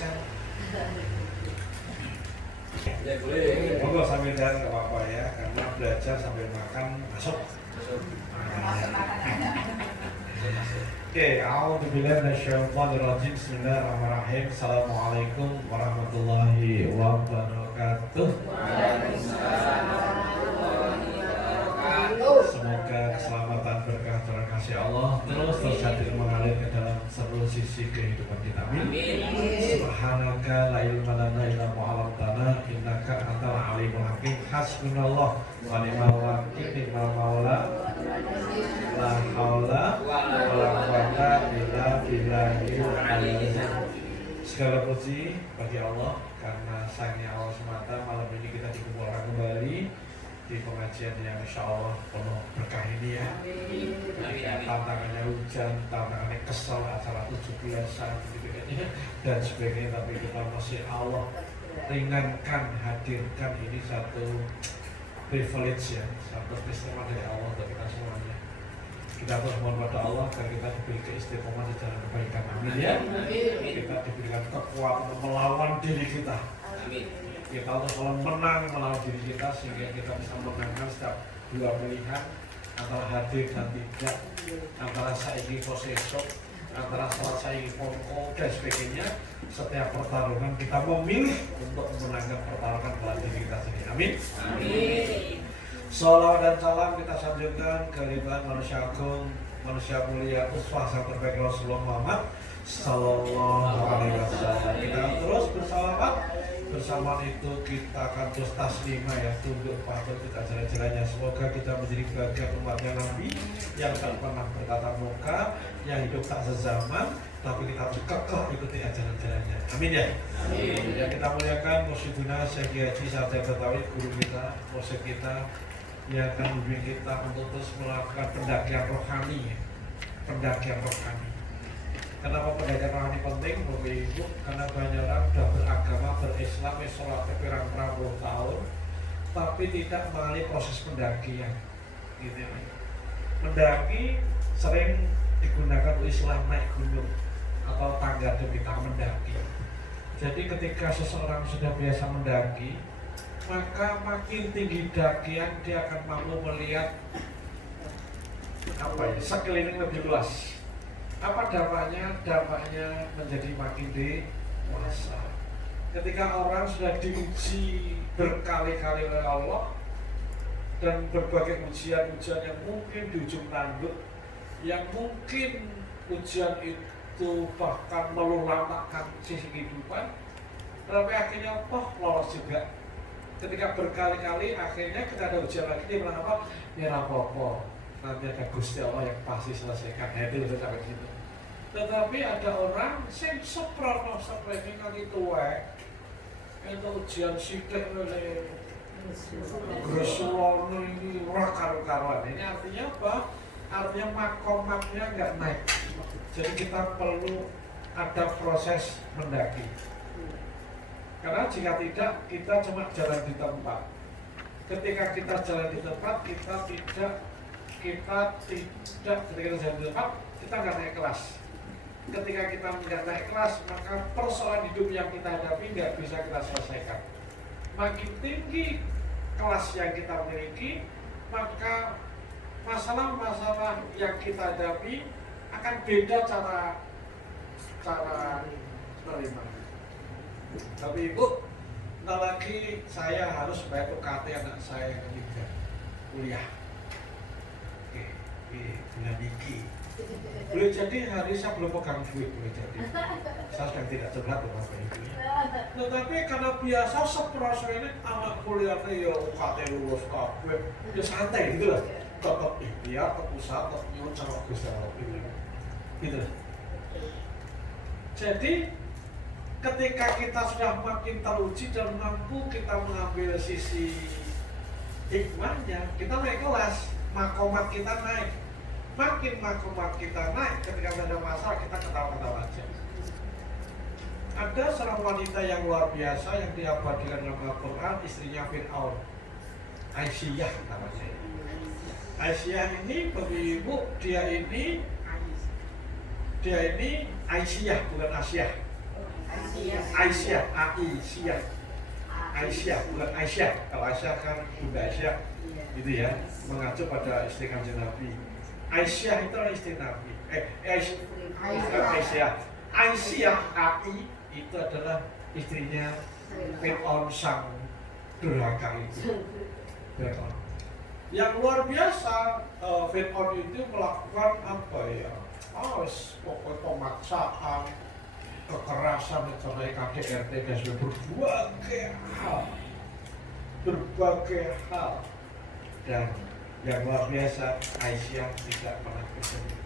dosen. Ya boleh. Monggo sambil jalan nggak apa-apa ya, karena belajar sambil makan masuk. Oke, a'udzubillahi minasyaitonirrajim. Bismillahirrahmanirrahim. Assalamualaikum warahmatullahi wabarakatuh. Semoga keselamatan berkah dan kasih Allah terus hadir mengalir ke dalam seluruh sisi kehidupan kita. Amin. Subhanaka la ilma lana illa ma 'allamtana innaka antal alimul hakim. Hasbunallah wa ni'mal wakil, ni'mal maula, la haula wa la quwwata illa billahil aliyyil azim. Segala puji bagi Allah, karena sayangnya Allah semata malam ini kita dikumpulkan kembali di pengajian yang insya Allah penuh berkah ini ya. Tantangannya hujan, tantangannya kesel, acara 17-an dan sebagainya, tapi kita masih Allah ringankan, hadirkan. Ini satu privilege ya, satu istimewa dari Allah untuk kita semuanya. Kita terus mohon pada Allah agar kita diberi keistiqomah di jalan kebaikan. Amin ya. Kita diberikan kekuatan melawan diri kita. Kita harus menang melawan diri kita sehingga kita bisa memenangkan setiap dua pilihan, antara hadir dan tidak, antara saiki posesok, antara saiki pongko dan sebagainya. Setiap pertarungan kita memilih untuk memenangkan pertarungan melawan diri kita sendiri. Amin. Amin. Salawat dan salam kita sanjungkan ke limpahan manusia agung, manusia mulia, uswah yang terbaik Rasulullah Muhammad Sallallahu Alaihi Wasallam. Kita terus bersalawat. Bersama itu kita akan terus taslimah ya, tunduk patuh kita jalan-jalannya. Semoga kita menjadi bagian umatnya Nabi yang tak pernah bertatap muka, yang hidup tak sezaman, tapi kita harus kekeh ikuti ajaran-jalannya. Amin ya. Amin. Yang kita muliakan Mursyiduna Syekh Haji Satya Betawi, guru kita, mursyid kita, yang akan membimbing kita untuk terus melakukan pendakian rohani. Pendakian rohani. Kenapa pendakian rohani penting, Bapak Ibu? Karena banyak orang sudah beragama, berislam, sholat berpirang-pirang puluh tahun, tapi tidak mengalami proses pendakian. Gitu. Mendaki sering digunakan istilah naik gunung atau tangga demi tangga mendaki. Jadi ketika seseorang sudah biasa mendaki, maka makin tinggi dakian dia akan mampu melihat sekeliling lebih luas. Apa dampaknya? Dampaknya menjadi makin dewasa. Ketika orang sudah diuji berkali-kali oleh Allah dan berbagai ujian-ujian yang mungkin di ujung tanduk, yang mungkin ujian itu bahkan meluluhlantakkan sisi kehidupan, tapi akhirnya lolos juga. Ketika berkali-kali akhirnya kita ada ujian lagi, dia bilang apa? Ya apa-apa, nanti ada Gusti Allah yang pasti selesaikan. Itu udah sampai situ. Tetapi ada orang yang seprono kali tuwek itu ujian sidik oleh Rasulullah ini ora karu-karuan. Ini artinya apa? Artinya makomatnya nggak naik. Jadi kita perlu ada proses mendaki. Karena jika tidak, kita cuma jalan di tempat. Ketika kita jalan di tempat, ketika kita jalan di tempat, kita nggak naik kelas. Ketika kita nggak naik kelas, maka persoalan hidup yang kita hadapi nggak bisa kita selesaikan. Makin tinggi kelas yang kita miliki, maka masalah-masalah yang kita hadapi akan beda cara menerima. Tapi Ibu, bentar lagi saya harus bayar UKT anak saya yang ketiga kuliah. Oke, bulan ini boleh jadi hari saya belum pegang duit, boleh jadi saya sedang tidak cermat loh Bapak Ibu. Tetapi karena biasa seproses ini anak kuliahnya ya UKT lulus kabeh, ya santai gitu lah. Tetap ikhtiar, tetap usaha, tetap nyuwun sama Gusti Allah gitu. Jadi ketika kita sudah makin teruji dan mampu kita mengambil sisi hikmahnya, kita naik kelas, makomat kita naik. Makin makomat kita naik, ketika ada masalah kita ketawa-ketawa aja. Ada seorang wanita yang luar biasa yang diabadikan dalam Al-Quran, istrinya Fir'aun, Aisyah namanya. Aisyah ini, Bapak Ibu, dia ini Aisyah bukan Asyah. Aisyah, Aisyah. Aisyah, bukan Aisyah. Kalau Aisyah kan Bunda Aisyah, gitu ya, mengacu pada istri Kanjeng Nabi. Aisyah itu adalah istri Nabi. Aisyah, Ai itu adalah istrinya Fir'aun sang durhaka itu. Fir'aun. Yang luar biasa, Fir'aun itu melakukan apa ya? Pokoknya pemaksaan, kekerasan sampai KDRT dan berbagai hal. Dan yang luar biasa, Aisyah tidak pernah bersedih.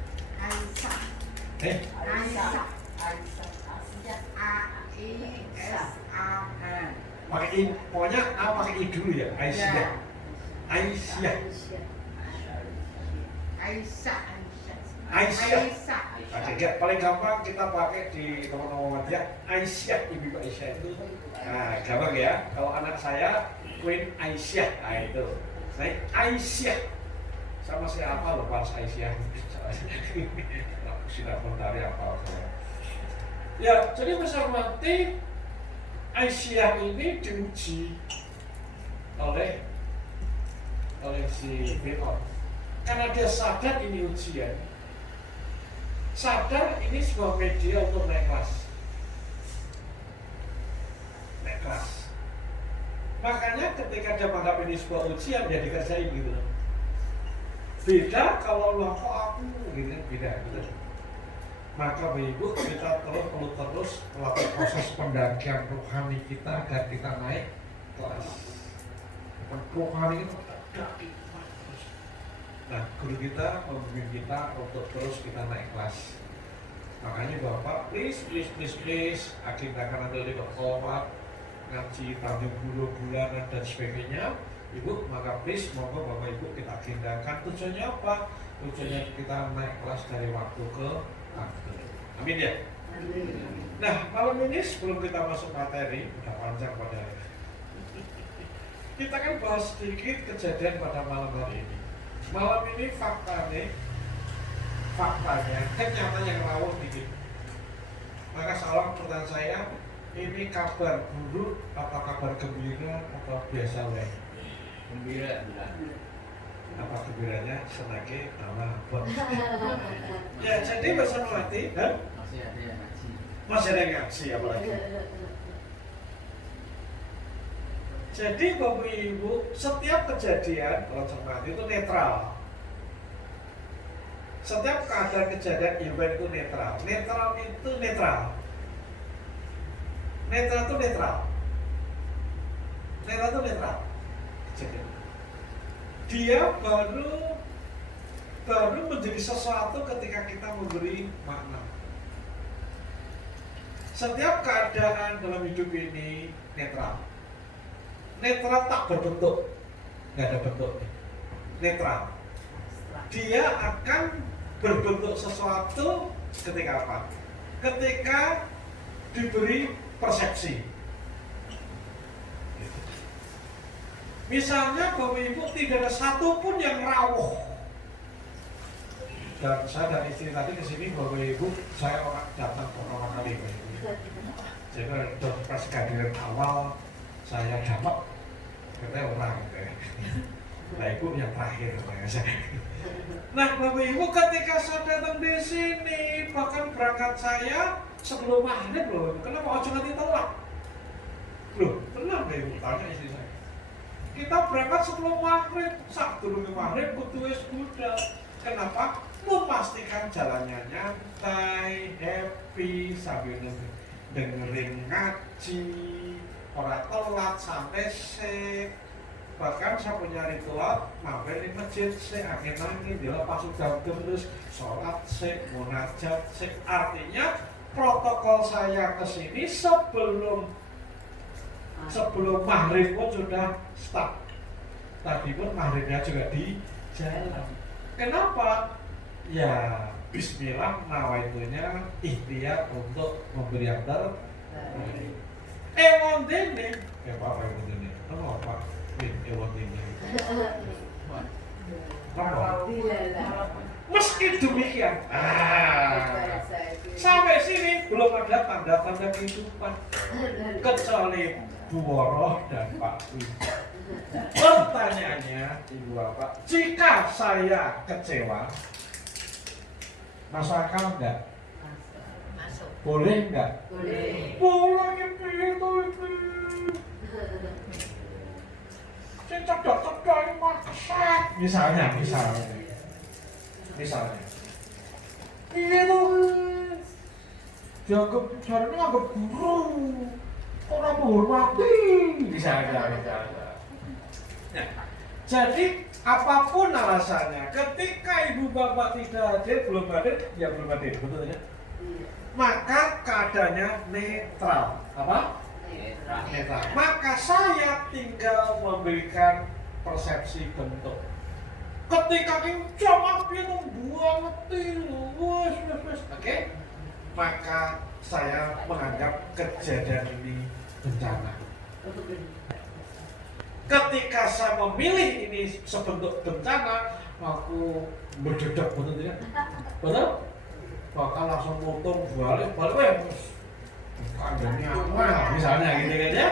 Pokoknya pakai I dulu ya, Aisyah. Oke, paling gampang kita pakai di teman-teman ya, Aisyah, Ibu Aisyah itu. Nah, gampang ya. Kalau anak saya Queen Aisyah, nah itu. Saya Aisyah. Sama siapa loh pas Aisyah? Sudah mentari apa saya. Ya, jadi besar mati Aisyah ini diuji oleh si Fir'aun. Karena dia sadar ini ujian. Sadar ini sebuah media untuk naik kelas. Makanya ketika dia menganggap ini sebuah ujian, dia dikerjain gitu. Beda kalau lo kok aku gitu, beda gitu. Maka Ibu, kita perlu terus melakukan proses pendakian rohani kita agar kita naik kelas. Rohani itu mendaki. Nah, guru kita membimbing kita untuk terus kita naik kelas. Makanya Bapak, please, agendakan nanti lebih berkomat, ngaji tanggung bulanan dan sebagainya. Ibu, maka please, moga Bapak Ibu kita agendakan. Tujuannya apa? Tujuannya kita naik kelas dari waktu ke waktu. Amin ya? Nah, malam ini sebelum kita masuk materi, udah panjang pada kita kan bahas sedikit kejadian pada malam hari ini. Malam ini faktanya nyata yang rawuh dikit. Maka salam pertanyaan saya, ini kabar buruk atau kabar gembira atau biasa wae? Gembira. Apa gembiranya? Senake nama bot. Ya, jadi bersama mati dan masih ada yang ngaji apalagi. Jadi Bapak Ibu, setiap kejadian kalau cermati itu netral. Setiap keadaan kejadian event itu netral. Netral itu netral. Netral itu netral. Netral itu netral. Kejadian. Dia baru menjadi sesuatu ketika kita memberi makna. Setiap keadaan dalam hidup ini netral. Netral tak berbentuk, nggak ada bentuknya. Netral. Dia akan berbentuk sesuatu ketika apa? Ketika diberi persepsi. Misalnya Bapak Ibu tidak ada satupun yang rawuh. Dan saya dan istri tadi ke sini Bapak Ibu, saya orang datang pertama kali Bapak Ibu. Jadi pas kehadiran awal saya dapat katanya orang gitu ya. Nah Ibu yang terakhir saya. Nah Bapak Ibu ketika saya datang di sini bahkan berangkat saya sebelum maghrib loh. Kenapa ojo nanti telat? Loh tenang deh Ibu, tanya istri saya. Kita berangkat sebelum maghrib, saat turun ke maghrib kudu wis budal. Kenapa? Memastikan jalannya nyantai, happy sambil dengerin ngaji. Orang telat sampai sih, bahkan saya punya ritual mampir di masjid sih, akhirnya ini dilepas sudah terus sholat sih, munajat sih. Artinya protokol saya kesini sebelum maghrib pun sudah start. Tadi pun maghribnya juga di jalan. Kenapa? Ya Bismillah nawaitunya ikhtiar untuk memberi yang terbaik. Ewon dene, apa ewon dene? Apa? Ewon dene. Meski demikian, sampai sini belum ada tanda-tanda kehidupan kecuali Bu Woro dan Pak Wi. Pertanyaannya, Ibu Bapak, jika saya kecewa, masuk akal enggak? Masuk. Boleh enggak? Boleh. Boleh itu. Saya cedok-cedok maksa. Misalnya. Iya tuh. Dianggap caranya anggap guru. Orang menghormati. Misalnya. Nah, jadi apapun alasannya, ketika ibu bapak tidak hadir, belum hadir, betul ya? Maka keadaannya netral. Apa? Netral. Maka saya tinggal memberikan persepsi bentuk. Ketika jam api membuang wes. Oke? Maka saya menganggap kejadian ini bencana. Ketika saya memilih ini sebentuk bencana, aku berdedak, betul tidak? Betul? Bakal langsung potong balik, kandangnya apa? Misalnya gitu kan ya.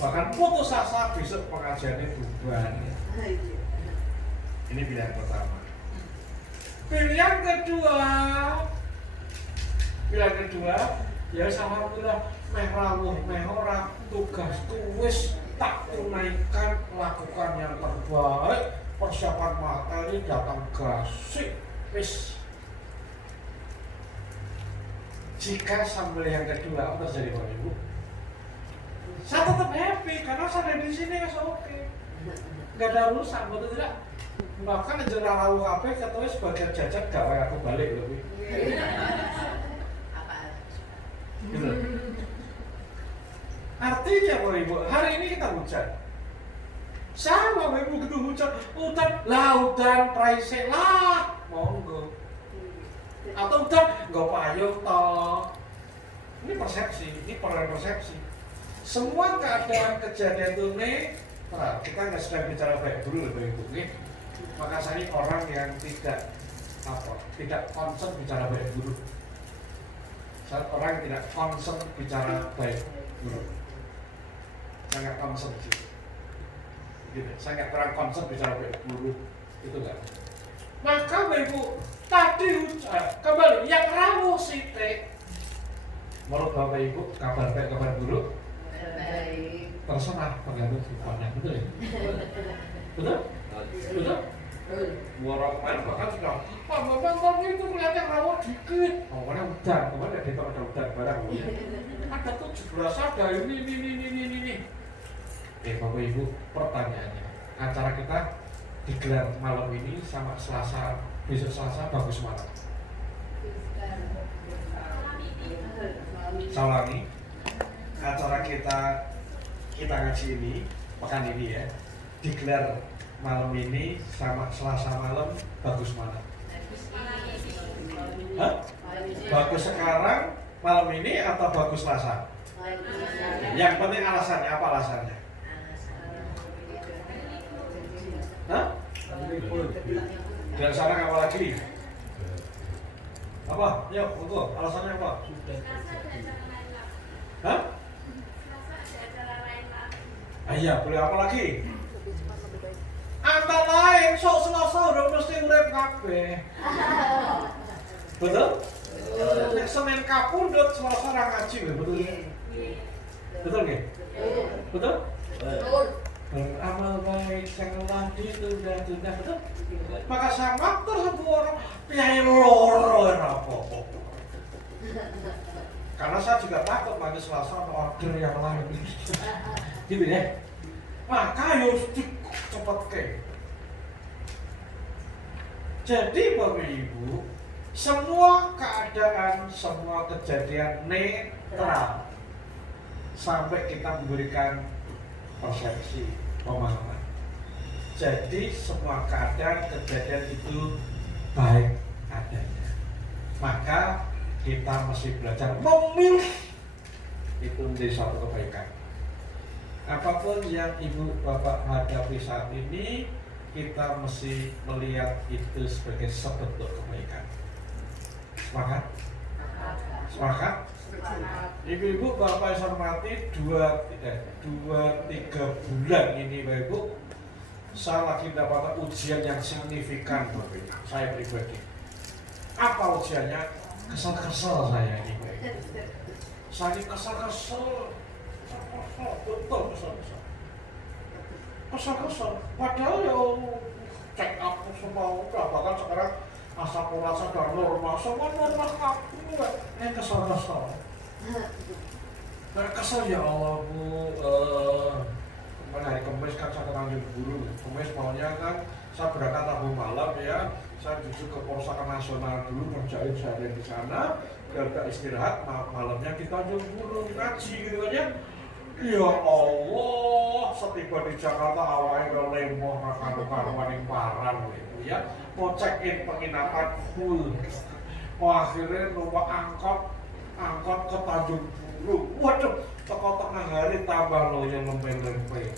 Bahkan putus asa besok pengajiannya bubar. Ini pilihan pertama. Pilihan kedua, ya alhamdulillah meh rawuh meh ora tugasku wis tak tunaikan, lakukan yang terbaik, persiapan materi datang gasik wis. Jika sambil yang kedua apa terjadi Bapak Ibu? Saya tetap happy karena saya di sini ya oke. Gak ada urusan, betul tidak? Bahkan jenderal rawuh kabeh katanya sebagai jajan gak kayak aku balik loh. Gitu. Artinya Bapak Ibu, hari ini kita hujan. Sama Bapak Ibu gedung hujan, udan praise lah, monggo. Atau udah nggak payung toh. Ini persepsi, ini persepsi. Semua keadaan kejadian itu netral. Kita nggak sedang bicara baik dulu Bapak Ibu. Maka saya ini orang yang tidak concern bicara baik dulu. Saya orang yang tidak concern bicara baik dulu. Saya nggak concern sih. Gitu. Saya nggak terang concern bicara baik dulu. Itu nggak. Maka Bapak Ibu tadi kembali yang rawuh sithik. Menurut Bapak Ibu kabar baik kabar buruk? Baik. Terserah tergantung sifatnya, betul ya? Betul? Betul? Warok main bahkan sudah Pak Bapak itu kelihatan rawuh dikit. Kemarin udan, kemarin ada udan barang ya. Ada 17 ada ini. Bapak Ibu pertanyaannya, acara kita digelar malam ini sama besok Selasa bagus mana? Salami. Acara kita ngaji ini pekan ini ya digelar malam ini sama Selasa malam bagus mana? Hah? Bagus sekarang malam ini atau bagus Selasa? Yang penting alasannya apa alasannya? Hah? Dan sekarang apa lagi? Apa? Yuk, untuk alasannya apa? Hah? Iya, boleh apa lagi? Antara lain, sok Selasa udah mesti urip kabeh. Betul? Nek Senin kapundhut, Selasa ra ngaji, betul? Betul nggih? Betul? Betul. Beramal baik janganlah ditunda-tunda, betul? Maka saya matur sebuah orang piye loro apa-apa. Karena saya juga takut nanti Selasa order yang lain. Gitu ya. Maka harus cepet ke. Jadi Bapak Ibu, semua keadaan, semua kejadian netral sampai kita memberikan persepsi pemahaman. Jadi semua keadaan kejadian itu baik adanya. Maka kita mesti belajar memilih itu menjadi suatu kebaikan. Apapun yang Ibu Bapak hadapi saat ini, kita mesti melihat itu sebagai sebentuk kebaikan. Sepakat? Sepakat? Ibu-ibu, Bapak yang hormati, 2-3 bulan ini Bapak Ibu, saya lagi dapat ujian yang signifikan Bapak Ibu, saya pribadi. Apa ujiannya? Kesel-kesel saya ini Bapak Ibu. Saya kesel-kesel, betul kesel-kesel. Kesel-kesel, padahal ya check up semua udah, bahkan sekarang asam urat sudah normal, semua normal aku kesel-kesel. Nah, kesel ya Allah Bu, kemarin hari Kamis kan saya ke Tanjung Buru, Kamis maunya kan saya berangkat Rabu malam ya, saya justru ke Polsek Nasional dulu ngerjain seharian di sana, biar istirahat, malamnya di Tanjung Buru ngaji gitu kan ya. Ya Allah, setiba di Jakarta awalnya udah lemoh karu-karuan yang parah gitu ya. Mau check in penginapan full. Akhirnya numpak angkot ke Tanjung Buru. Waduh, tengah hari tambah loh yang lempe-lempe.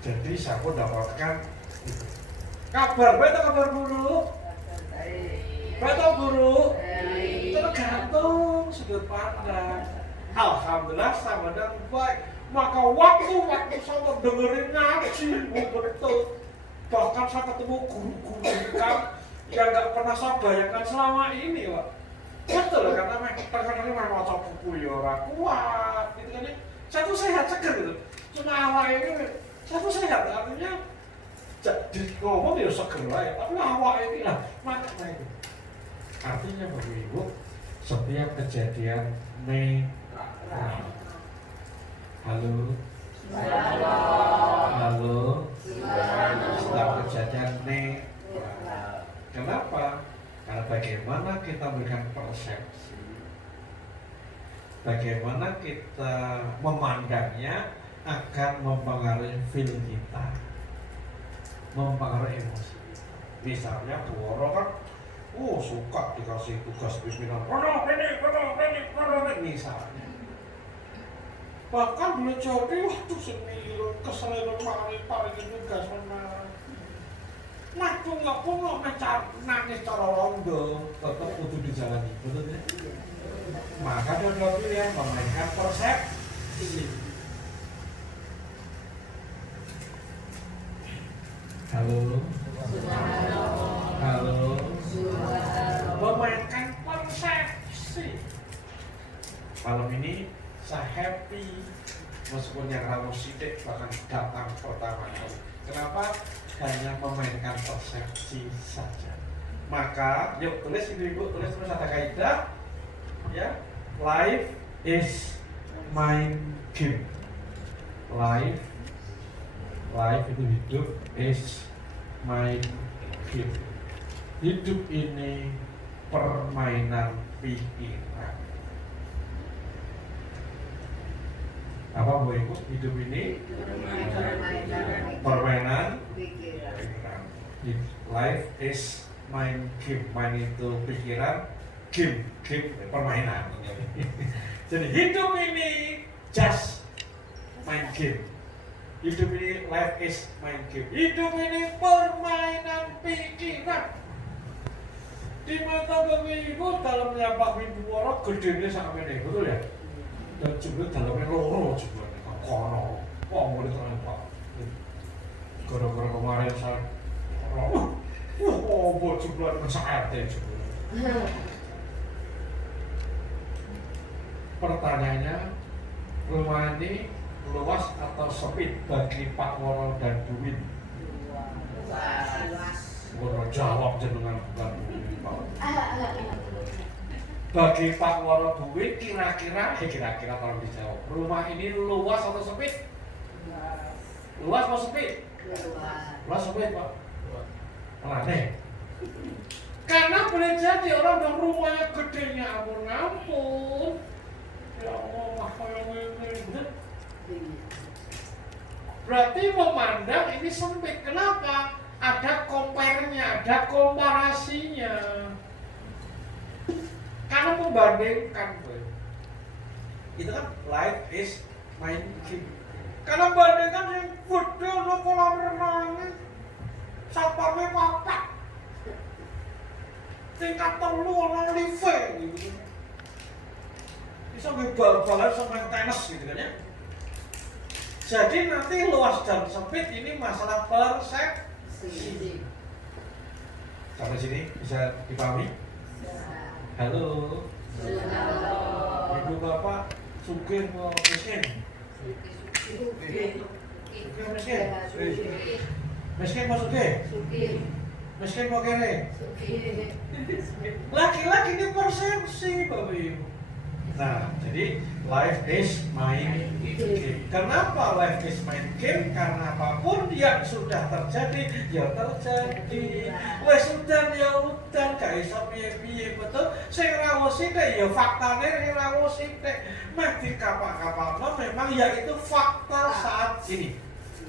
Jadi saya pun dapatkan kabar, betul kabar Guru. Betul Guru. Tergantung sudut pandang. Alhamdulillah saya pandang baik. Maka waktu saya dengerin ngaji, betul. Bahkan saya ketemu guru-guru yang nggak pernah saya bayangkan selama ini, Pak. Betul karena kadang-kadang memang baca buku ya orang kuat, gitu kan ya. Saya tuh sehat seger gitu. Cuma awal ini saya tuh sehat, artinya jadi ngomong ya seger lah ya. Tapi awal ini lah makna itu. Artinya Bapak Ibu, setiap kejadian halo, setiap kejadian kenapa? Karena bagaimana kita memberikan persepsi, bagaimana kita memandangnya akan mempengaruhi feel kita, mempengaruhi emosi kita. Misalnya Buworo kan suka dikasih tugas pimpinan ini misalnya. Bahkan boleh jadi waktu seminggu kesalahan paling tugas mana. Waktu nggak pun nangis cara rondo, tetap butuh dijalani, betul ya? Maka dia dua pilihan, memainkan persepsi. Halo. Memainkan persepsi. Malam ini saya happy meskipun yang ramu sidik bahkan datang pertama kali. Kenapa? Hanya memainkan persepsi saja. Maka yuk tulis ini Ibu, tulis ada kaidah ya. Life is mind game. Life itu hidup is mind game. Hidup ini permainan pikiran. Apa Bu Ibu? Hidup ini permainan pikiran. Life is mind game. Main itu pikiran, game permainan. Jadi hidup ini just main game. Hidup ini life is main game. Hidup ini permainan pikiran. Di mata Bapak Ibu dalamnya Pak Buworo gedenya sampai ini, betul ya? Dan juga dalamnya loro juga kono. Wah boleh terang Pak. Gara-gara kemarin saya buat juga masak RT juga. Pertanyaannya, rumah ini luas atau sempit bagi Pak Woro dan Bu Win? Luas. Woro jawab jenengan bukan Bu Win, Pak. Bagi Pak Woro Bu Win kira-kira tolong dijawab. Rumah ini luas atau sempit? Luas atau sempit? Luas sempit Pak. Aneh. Karena boleh jadi orang yang rumahnya gedenya ampun. Ya Allah, kayak ini. Berarti memandang ini sempit. Kenapa? Ada compare-nya, ada komparasinya. Karena membandingkan, itu kan life is mind game. Karena bandingkan yang gede ada kolam renangnya satpamnya papat tingkat 3 ada live gitu. Bisa bal-balan sama yang tenis gitu kan ya. Jadi nanti luas dan sempit ini masalah persepsi. Sampai sini bisa dipahami? Halo. Ibu bapak sugih mau miskin? Miskin mau sugih? Miskin mau kere? Laki-laki ini persepsi Bapak Ibu. Nah, jadi life is main game. Kenapa life is main game? Karena apapun yang sudah terjadi, ya terjadi. Wes udan ya udan, gak iso piye-piye betul. Sing rawuh sithik ya faktane sing rawuh sithik. Meh dikapak-kapakno memang ya itu fakta saat ini.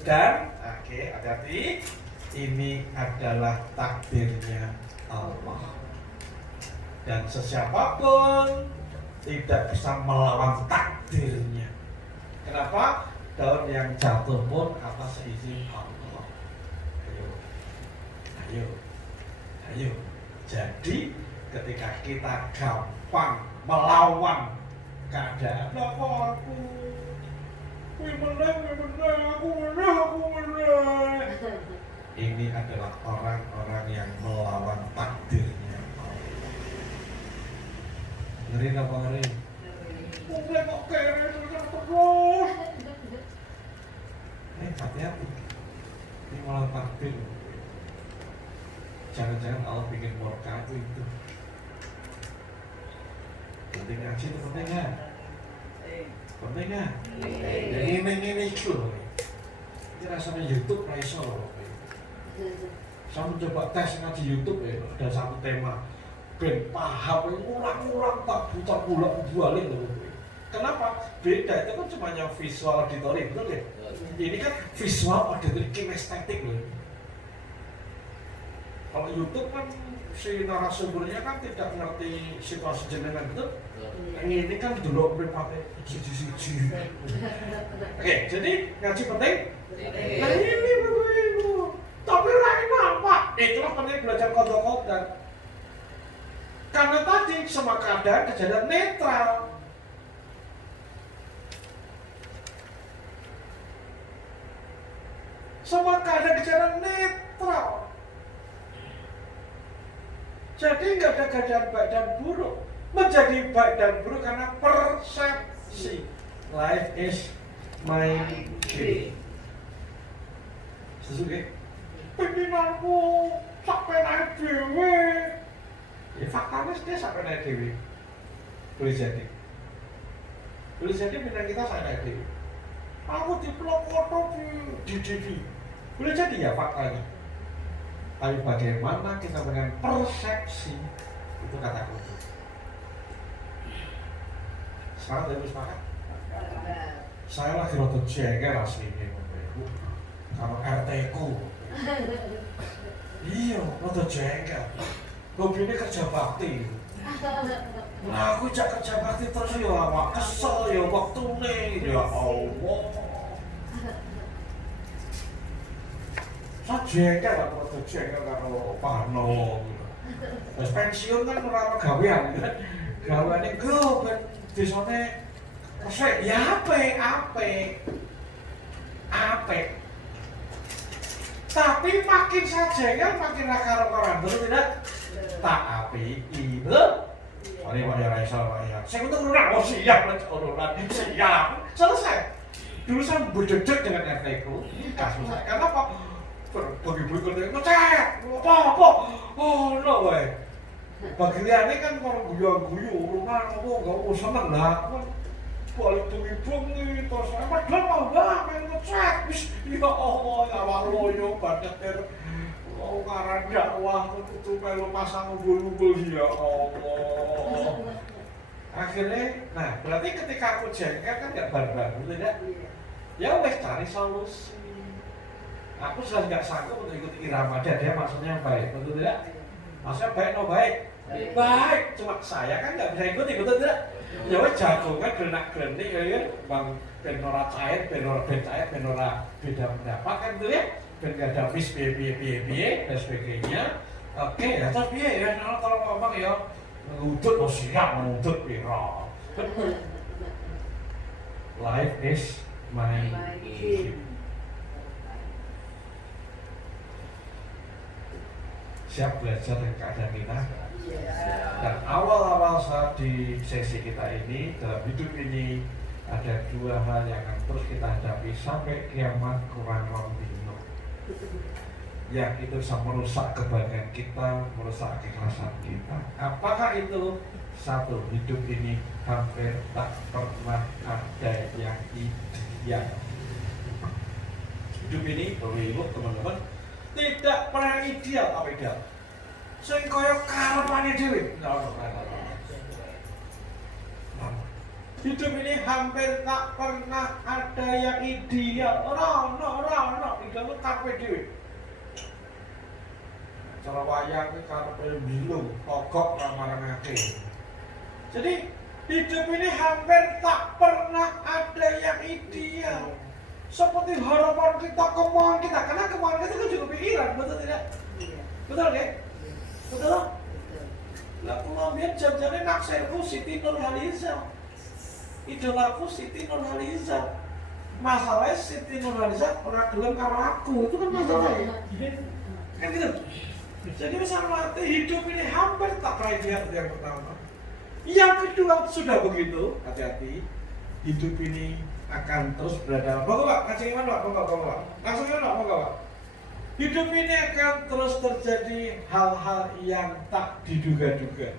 Dan oke, hati-hati. Ini adalah takdirnya Allah. Dan sesiapapun tidak bisa melawan takdirnya. Kenapa? Daun yang jatuh pun atas izin Allah. Ayo. Jadi ketika kita gampang melawan keadaan, apa aku menang, aku menang. Ini adalah orang-orang yang melawan takdirnya. Ngeri apa ngeri? Mulai kok kere terus. Hati-hati. Ini malah takdir. Jangan-jangan Allah bikin murka itu. Penting ngaji itu penting kan? Penting kan? Ini itu. Ini rasanya YouTube raiso. Saya mencoba tes ngaji YouTube ya, ada satu tema. Ben paham, ulang-ulang tak putar pulang balik loh. Kenapa? Beda itu kan cuma yang visual auditory, betul ya? Ini kan visual auditory kinestetik loh. Kalau YouTube kan si narasumbernya kan tidak ngerti situasi jenengan, betul? Ini kan dulu pakai siji-siji. Oke, jadi ngaji penting. Nah ini Bapak Ibu. Tapi lain apa? Itulah penting belajar kodok-kodok. Karena tadi semua keadaan kejadian netral. Semua keadaan kejadian netral. Jadi nggak ada keadaan baik dan buruk. Menjadi baik dan buruk karena persepsi. Life is my game. Sesuai. Pengen aku sampai naik dewe. Ya faktanya dia sampai naik dewi. Boleh jadi bintang kita saya naik dewi. Aku dipelok foto di TV. Boleh jadi ya faktanya. Tapi bagaimana kita dengan persepsi itu kata kunci. Sekarang dari sepakat. Saya lagi rada jengkel aslinya sama RT ku. Iya, rada jengkel. Hobinya kerja bakti. Nah, aku jak kerja bakti terus ya awak kesel ya waktune ya Allah. Saya jengkel aku jengkel karo Pak Harno. Wis pensiun kan ora gawean kan. Gaweane go ben desane resik ya apik. Tapi makin saya jengkel makin ra karo-karoan, betul tidak? Tak api itu mari Pak ya Raisa Pak ya saya untuk urunan siap selesai dulu saya berdedek dengan RT ku kasus saya karena apa? Bagi-bagi kerja ngecek apa oh no way bagi liane kan orang guyu-guyu urunan apa gak mau seneng lah balik bengi-bengi terus emang dia mau main ngecek ya Allah ya waloyo badan ngaran dakwah itu melu pasang ngumpul-ngumpul ya Allah. Akhirnya, nah berarti ketika aku jengkel kan gak barbar, betul tidak? Ya wes cari solusi. Aku sudah gak sanggup untuk ikut irama dia maksudnya yang baik, betul tidak? Maksudnya baik no baik? Baik, cuma saya kan gak bisa ikut, betul tidak? Ya wes jagongan gerak-gerik ya Bang ben ora cair, ben ora beda pendapat kan gitu ya, ben gak ada piye dan sebagainya. Oke ya, terus piye ya, kalau ngomong ya ngudut, oh siap ngudut piro. Life is my gift. Siap belajar dari keadaan kita. Dan awal-awal saat di sesi kita ini, dalam hidup ini ada dua hal yang akan terus kita hadapi sampai kiamat kurang lebih. Yang itu bisa merusak kebahagiaan kita, merusak keikhlasan kita. Apakah itu? Satu, hidup ini hampir tak pernah ada yang ideal. Hidup ini, ibu teman-teman, tidak pernah ideal. Apa ideal? Sing kaya karepane dhewe. Hidup ini hampir tak pernah ada yang ideal. Ora, ideal itu karepe dhewe. Cara wayang iki karepe bilung, togok ramarengake. Jadi hidup ini hampir tak pernah ada yang ideal. Seperti harapan kita, kemauan kita. Karena kemauan kita kan juga pikiran, betul tidak? Betul ya? Betul? Lah kula mbiyen janjane naksirku Siti Nurhaliza. Idolaku Siti Nurhaliza. Masalahnya Siti Nurhaliza ora gelem karo aku. Itu kan masalahnya. Kan gitu. Jadi misalnya hidup ini hampir tak pernah ideal yang pertama. Yang kedua sudah begitu, hati-hati. Hidup ini akan terus berada. Monggo Pak, kacang iman Pak, monggo Pak. Langsung iman Pak, monggo Pak. Hidup ini akan terus terjadi hal-hal yang tak diduga-duga.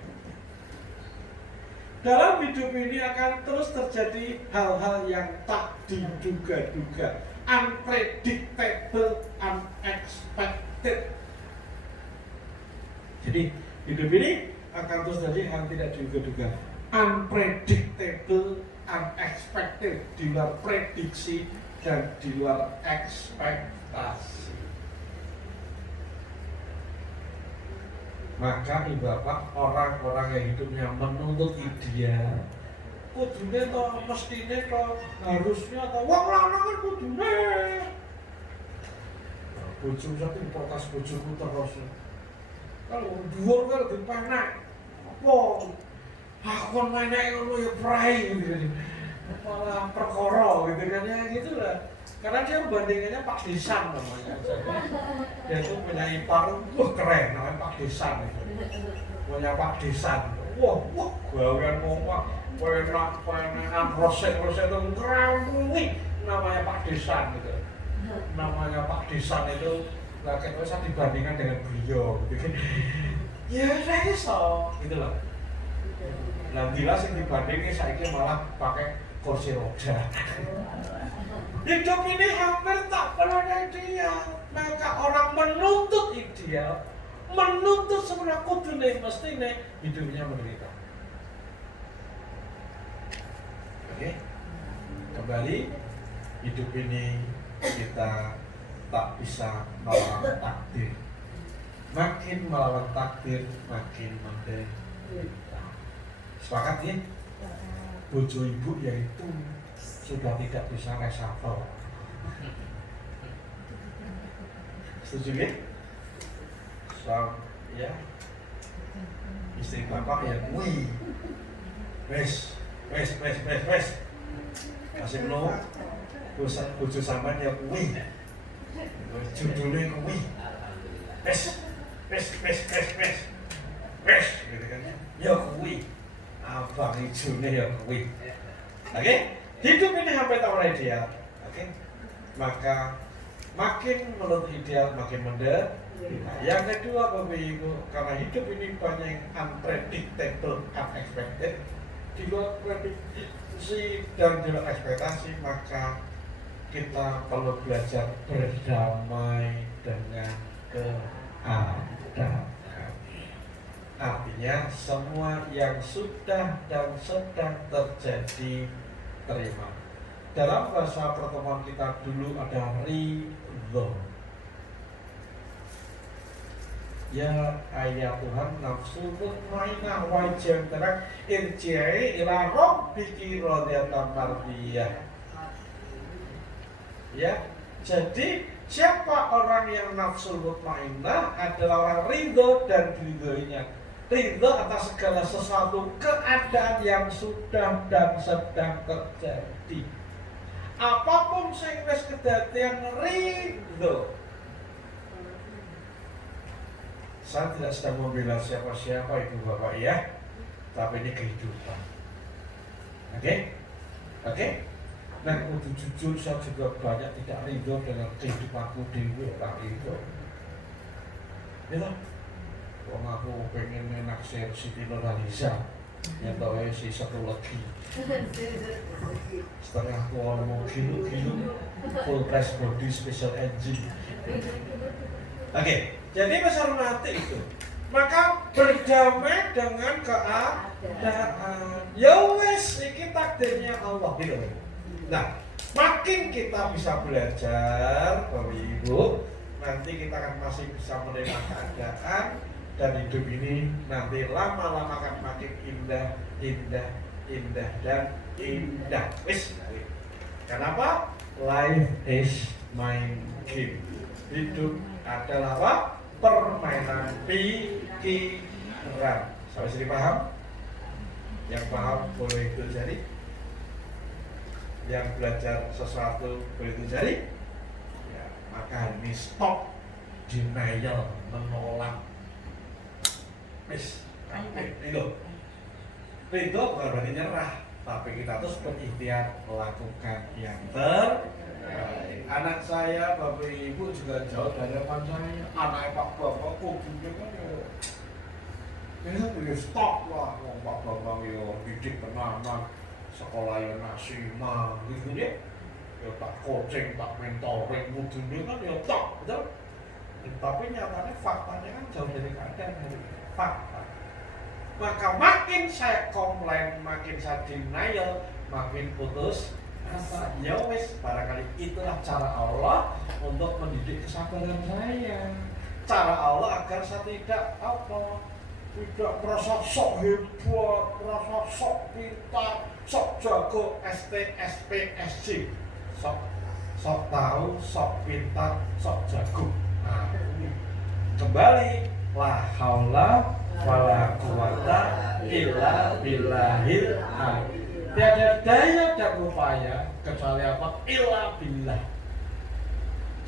Dalam hidup ini akan terus terjadi hal-hal yang tak diduga-duga, unpredictable, unexpected. Jadi hidup ini akan terus terjadi hal tidak diduga-duga, unpredictable, unexpected, di luar prediksi dan di luar ekspektasi. Maka ibu bapak, orang-orang yang hidupnya menuntut ideal, kudune to, mestine to, harusnya to, wong lanang kan kudune. Bojo satu protes bojoku terus. Kalau dhuwur kan lebih penak. Apa? Aku menek ngono ya prai gitu. Malah perkara gitu kan ya gitulah. Karena dia membandingannya Pak Desan namanya. Dia itu punya ipar, keren namanya Pak Desan itu. Punya Pak Desan. Wah, gawean ngomong, penak rosek itu ngrawuhi namanya Pak Desan gitu. Namanya Pak Desan itu lagi bisa dibandingkan dengan beliau gitu. Ya saya iso gitu loh. Nah bila sing dibandingin saiki malah pakai kursi roda. Hidup ini hampir tak pernah ada ideal. Maka orang menuntut ideal, menuntut sebenarnya kudune mestine hidupnya menderita. Oke. Kembali, hidup ini kita tak bisa melawan takdir. Makin melawan takdir, makin menderita. Sepakat ya? Bojo ibu yaitu sudah tidak bisa reshuffle. Setuju ya? Ya, istri bapak ya wih, wes, kasih lo, bojo sampean ya wih, judulnya wih, wes, gitu kan? Ya wih, abang hijaunya ya wih. Oke, hidup ini hampir tak pernah ideal. Oke, maka makin menurut ideal makin menderita. Yang kedua Bapak Ibu, karena hidup ini banyak yang unpredictable, unexpected, di luar prediksi dan di luar ekspektasi, maka kita perlu belajar berdamai dengan keadaan. Artinya semua yang sudah dan sedang terjadi terima. Dalam bahasa pertemuan kita dulu ada ridho. Ya ayat Tuhan nafsu mutmainah wajib terang irji'i ila rabbiki radiyatan mardiyah. Ya, jadi siapa orang yang nafsul mutmainnah adalah orang ridho dan diridhoinya. Ridho atas segala sesuatu keadaan yang sudah dan sedang terjadi. Apapun sing wis kedadian ridho. Saya tidak sedang membela siapa-siapa itu Bapak ya, tapi ini kehidupan. Oke? Nah, untuk jujur saya juga banyak tidak ridho dengan kehidupanku dewe, tak ridho. Ya, wong aku pengen naksir Siti Nurhaliza, yang tahu si satu lagi. Setengah tua mau kilo full price body special engine. Oke, jadi besar mati itu. Maka berdamai dengan keadaan. Ya wes, ini takdirnya Allah gitu. Nah, makin kita bisa belajar, Bapak Ibu, nanti kita akan masih bisa menerima keadaan dan hidup ini nanti lama-lama akan makin indah dan indah. Wes, kenapa? Life is my game. Hidup adalah apa? Permainan pikiran. Sampai sini paham? Yang paham boleh itu jadi. Yang belajar sesuatu boleh itu jadi. Ya, maka ini stop denial, menolak. Wis, ridho bukan berarti nyerah, tapi kita terus berikhtiar melakukan yang terbaik. Anak saya, Bapak Ibu juga jauh dari harapan saya. Anak Pak Bapak kudunya kan ya stop lah, Pak Bapak yo didik tenanan, sekolah yo nasima gitu ya. Ya tak coaching, tak mentoring, kudunya kan ya tak, betul? Tapi nyatanya faktanya kan jauh dari keadaan hari ini. Fakta. Maka makin saya komplain, makin saya denial, makin putus asa. Ya wes, barangkali itulah cara Allah untuk mendidik kesabaran saya. Cara Allah agar saya tidak merasa sok hebat, merasa sok pintar, sok jago, ST, sok tahu, sok pintar, sok jago. Nah, kembali la haula wala quwata illa billahil aliyyil. Tiada daya dan upaya kecuali apa? Illa billah.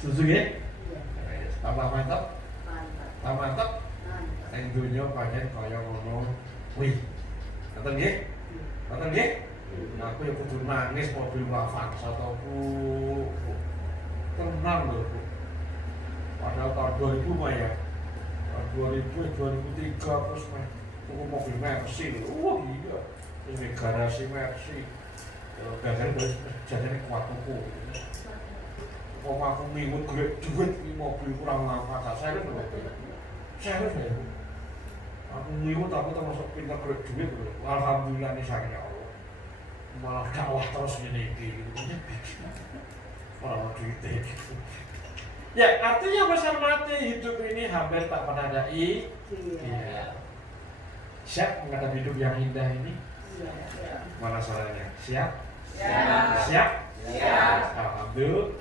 Setuju ya? Tambah mantap? Tambah mantap? Yang dunia pengen kaya ngono. Wih, ngerti nggih? Ngerti nggih? Aku ya kudu nangis mobil Avanza atauku tenang lho. Padahal tahun 2000 mah ya 2003 terus tuku mobil Mercy lho. Wah iya. Terus di garasi Mercy. Gagal terus jadinya kuat tuku. Kok aku minggu duit ini mobil kurang lama saya lho. Serius ya. Aku minggu tapi termasuk pintar duit lho. Alhamdulillah nih saya Allah. Malah dakwah terus gini gitu. Orang duitnya gitu. Ya, artinya besar mati hidup ini hampir tak pernah ada iya. Siap menghadapi hidup yang indah ini? Siap. Mana suaranya? Siap? Siap? Alhamdulillah.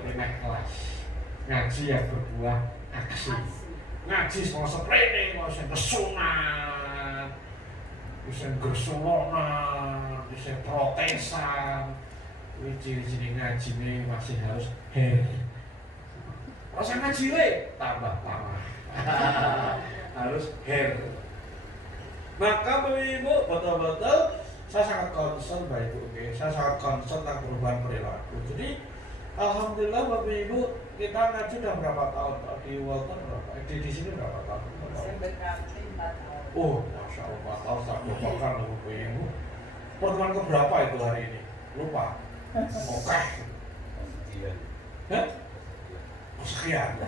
Ini kelas. Ngaji yang berbuah aksi. Ngaji sama sprene, mau sen kesunat, bisa gersulonan, bisa protesan. Ini ciri-ciri ngaji ini masih harus rasa ngaji tambah parah. Harus Maka Ibu betul-betul saya sangat concern Bapak Ibu, saya sangat concern tentang perubahan perilaku. Jadi alhamdulillah Bapak Ibu kita ngaji udah berapa tahun? Di Walton berapa? Di sini berapa tahun? Berarti 4 tahun. Oh, Masya Allah, 4 tahun tak lupakan loh Bapak Ibu. Pertemuan keberapa itu hari ini? Lupa. Oke. Hah? Sekian.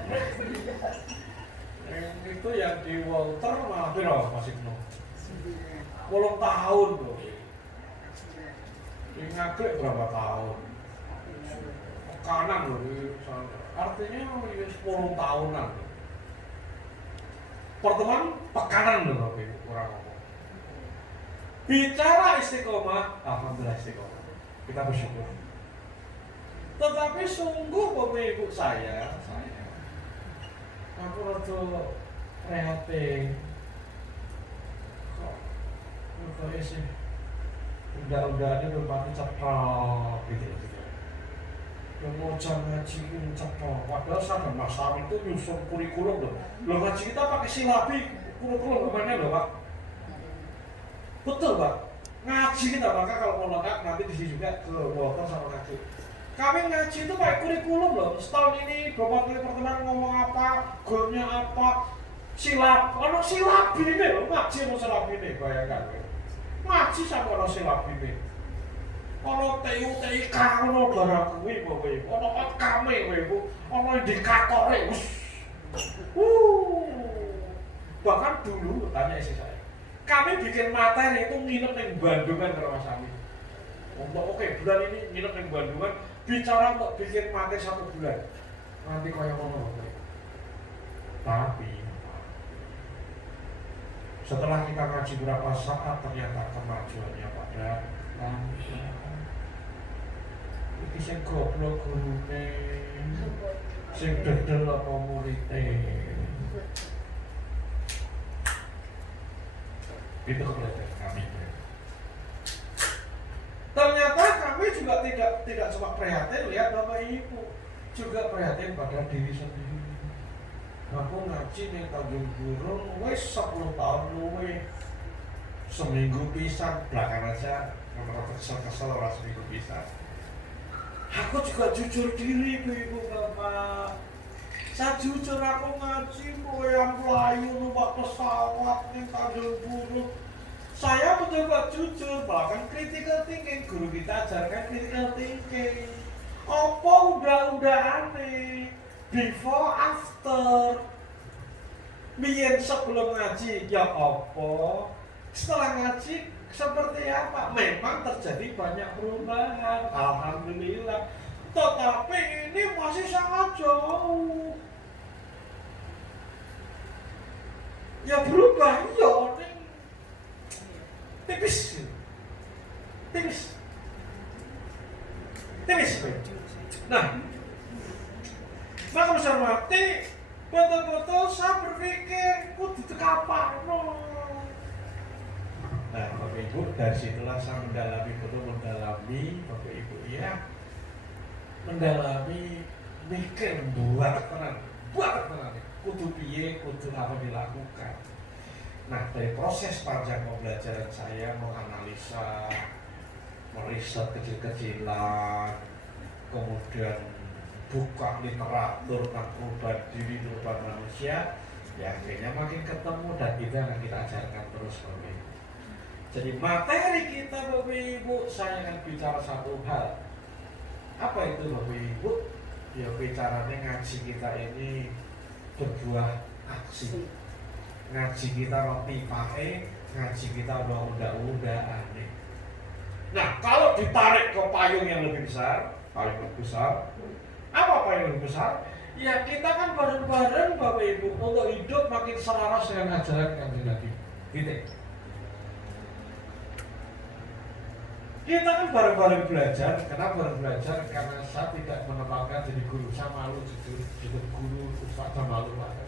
Itu yang di Walter malah berapa Mas Ibnu? 10 tahun loh. Yang ngagrek berapa tahun? Kanan loh. Artinya 10 tahunan. Pertemuan pekanan loh kurang ngomong. Bicara istiqomah, alhamdulillah istiqomah. Kita bersyukur. Tetapi sungguh Bapak Ibu saya aku rada prihatin. Kok sih undang-undangnya berarti cepat gitu. Yang mau ngaji ini cepat. Padahal sadar Mas Ari itu nyusun kurikulum loh. Loh ngaji kita pakai silabi kurikulum kemana loh Pak? Betul Pak. Ngaji kita maka kalau mau lengkap nanti di sini juga ke Walter sama ngaji. Kami ngaji itu pakai kurikulum loh. Setahun ini berapa kali pertemuan ngomong apa, goalnya apa, silap. Ono silap ini loh, ngaji ono silap ini bayangkan. Ngaji sama ono silap ini. Ono TUTIK ono darah kuwi Bapak Ibu. Ono OTKAME Bapak Ibu. Ono indikatore. Bahkan dulu tanya istri saya. Kami bikin materi itu nginep di Bandungan kalau Mas Ami. Untuk oke, bulan ini nginep di Bandungan, bicara untuk bikin materi 1 bulan. Nanti kaya ngono. Tapi setelah kita ngaji berapa saat ternyata kemajuannya pada iki sing goblok gurune, sing dedel apa muridé. Itu kebelajaran kami. Ternyata kami juga tidak cuma prihatin lihat Bapak Ibu, juga prihatin pada diri sendiri. Aku ngaji ning Tanjung Burung wis 10 tahun luwih. Seminggu pisan belakangan aja nomor kesel ora seminggu pisan. Aku juga jujur diri Ibu Bapak. Saya jujur aku ngaji yang melayu numpak pesawat ning Tanjung Burung. Saya mencoba jujur, bahkan critical thinking, guru kita ajarkan critical thinking. Apa udah aneh, before after. Biyen sebelum ngaji ya apa, setelah ngaji seperti apa? Memang terjadi banyak perubahan, alhamdulillah. Tetapi ini masih sangat jauh. Ya berubah ya, tipis. Nah, maka besar mati, betul-betul saya berpikir, kudu kapan no. Nah, Bapak Ibu, dari situlah saya mendalami Bapak Ibu ya, mendalami, mikir, buat tenang, kudu piye, kudu apa dilakukan. Nah, dari proses panjang pembelajaran saya menganalisa, meriset kecil-kecilan, kemudian buka literatur tentang perubahan diri, perubahan manusia, ya akhirnya makin ketemu dan itu akan kita ajarkan terus Bapak Ibu. Jadi materi kita Bapak Ibu, saya akan bicara satu hal. Apa itu Bapak Ibu? Ya bicaranya ngaji kita ini berbuah aksi. Ngaji kita roti pae, ngaji kita undang-undang aneh. Nah, kalau ditarik ke payung yang lebih besar, apa payung lebih besar? Ya kita kan bareng-bareng Bapak Ibu untuk hidup makin selaras dengan ajaran Kanjeng Nabi. Gitu. Kita kan bareng-bareng belajar. Kenapa bareng belajar? Karena saya tidak menempatkan jadi guru. Saya malu jadi guru, Ustaz malu banget.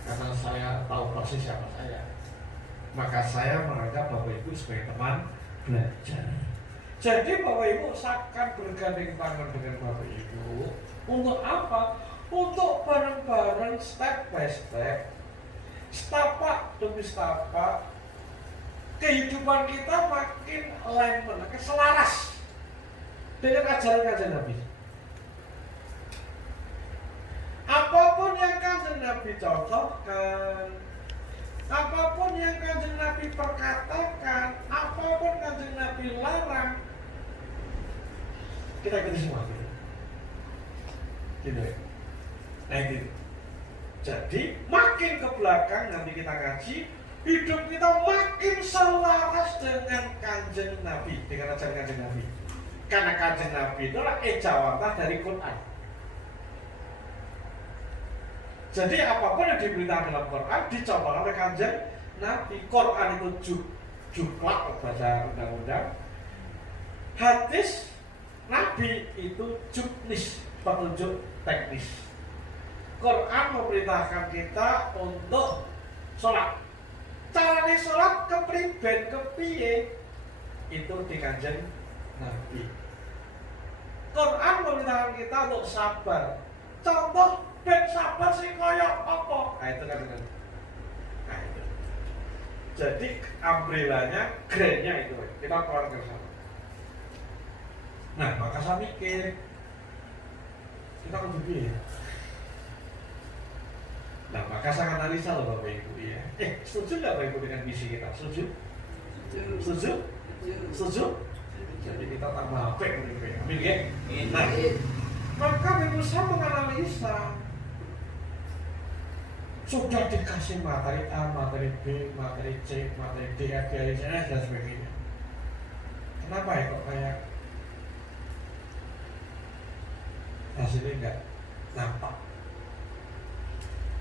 Karena saya tahu persis siapa saya. Maka saya menganggap Bapak Ibu sebagai teman belajar. Jadi Bapak Ibu akan bergandeng tangan dengan Bapak Ibu. Untuk apa? Untuk bareng-bareng step by step, setapak demi setapak, kehidupan kita makin alignment, makin selaras dengan ajaran-ajaran Nabi. Apapun yang Kanjeng Nabi cocokkan, apapun yang Kanjeng Nabi perkatakan, apapun Kanjeng Nabi larang, kita ikuti semua gitu ya. Nah itu. Jadi makin ke belakang nanti kita ngaji, hidup kita makin selaras dengan Kanjeng Nabi, dengan ajaran Kanjeng Nabi. Karena Kanjeng Nabi itulah ejawantah dari Quran. Jadi apapun yang diberitakan dalam Quran dicontohkan oleh Kanjeng Nabi. Quran itu juklak baca undang-undang. Hadis Nabi itu juknis, petunjuk teknis. Quran memerintahkan kita untuk sholat. Caranya sholat kepriben kepiye itu di Kanjeng Nabi. Quran memerintahkan kita untuk sabar. Contoh ben sabar sing kaya apa? Nah itu kan. Nah itu. Jadi umbrellanya, grainnya itu kita keluarkan sama. Nah maka saya mikir kita kudu piye ya? Nah maka saya analisa loh Bapak Ibu ya. Setuju nggak Bapak Ibu dengan misi kita? Setuju? Setuju? Setuju? Jadi kita tambah HP gitu ya. Amin ya? Nah, maka Bapak Ibu saya menganalisa sudah dikasih materi A, materi B, materi C, materi D, F, G, H, I, dan sebagainya. Kenapa ya kok kayak hasilnya nggak nampak?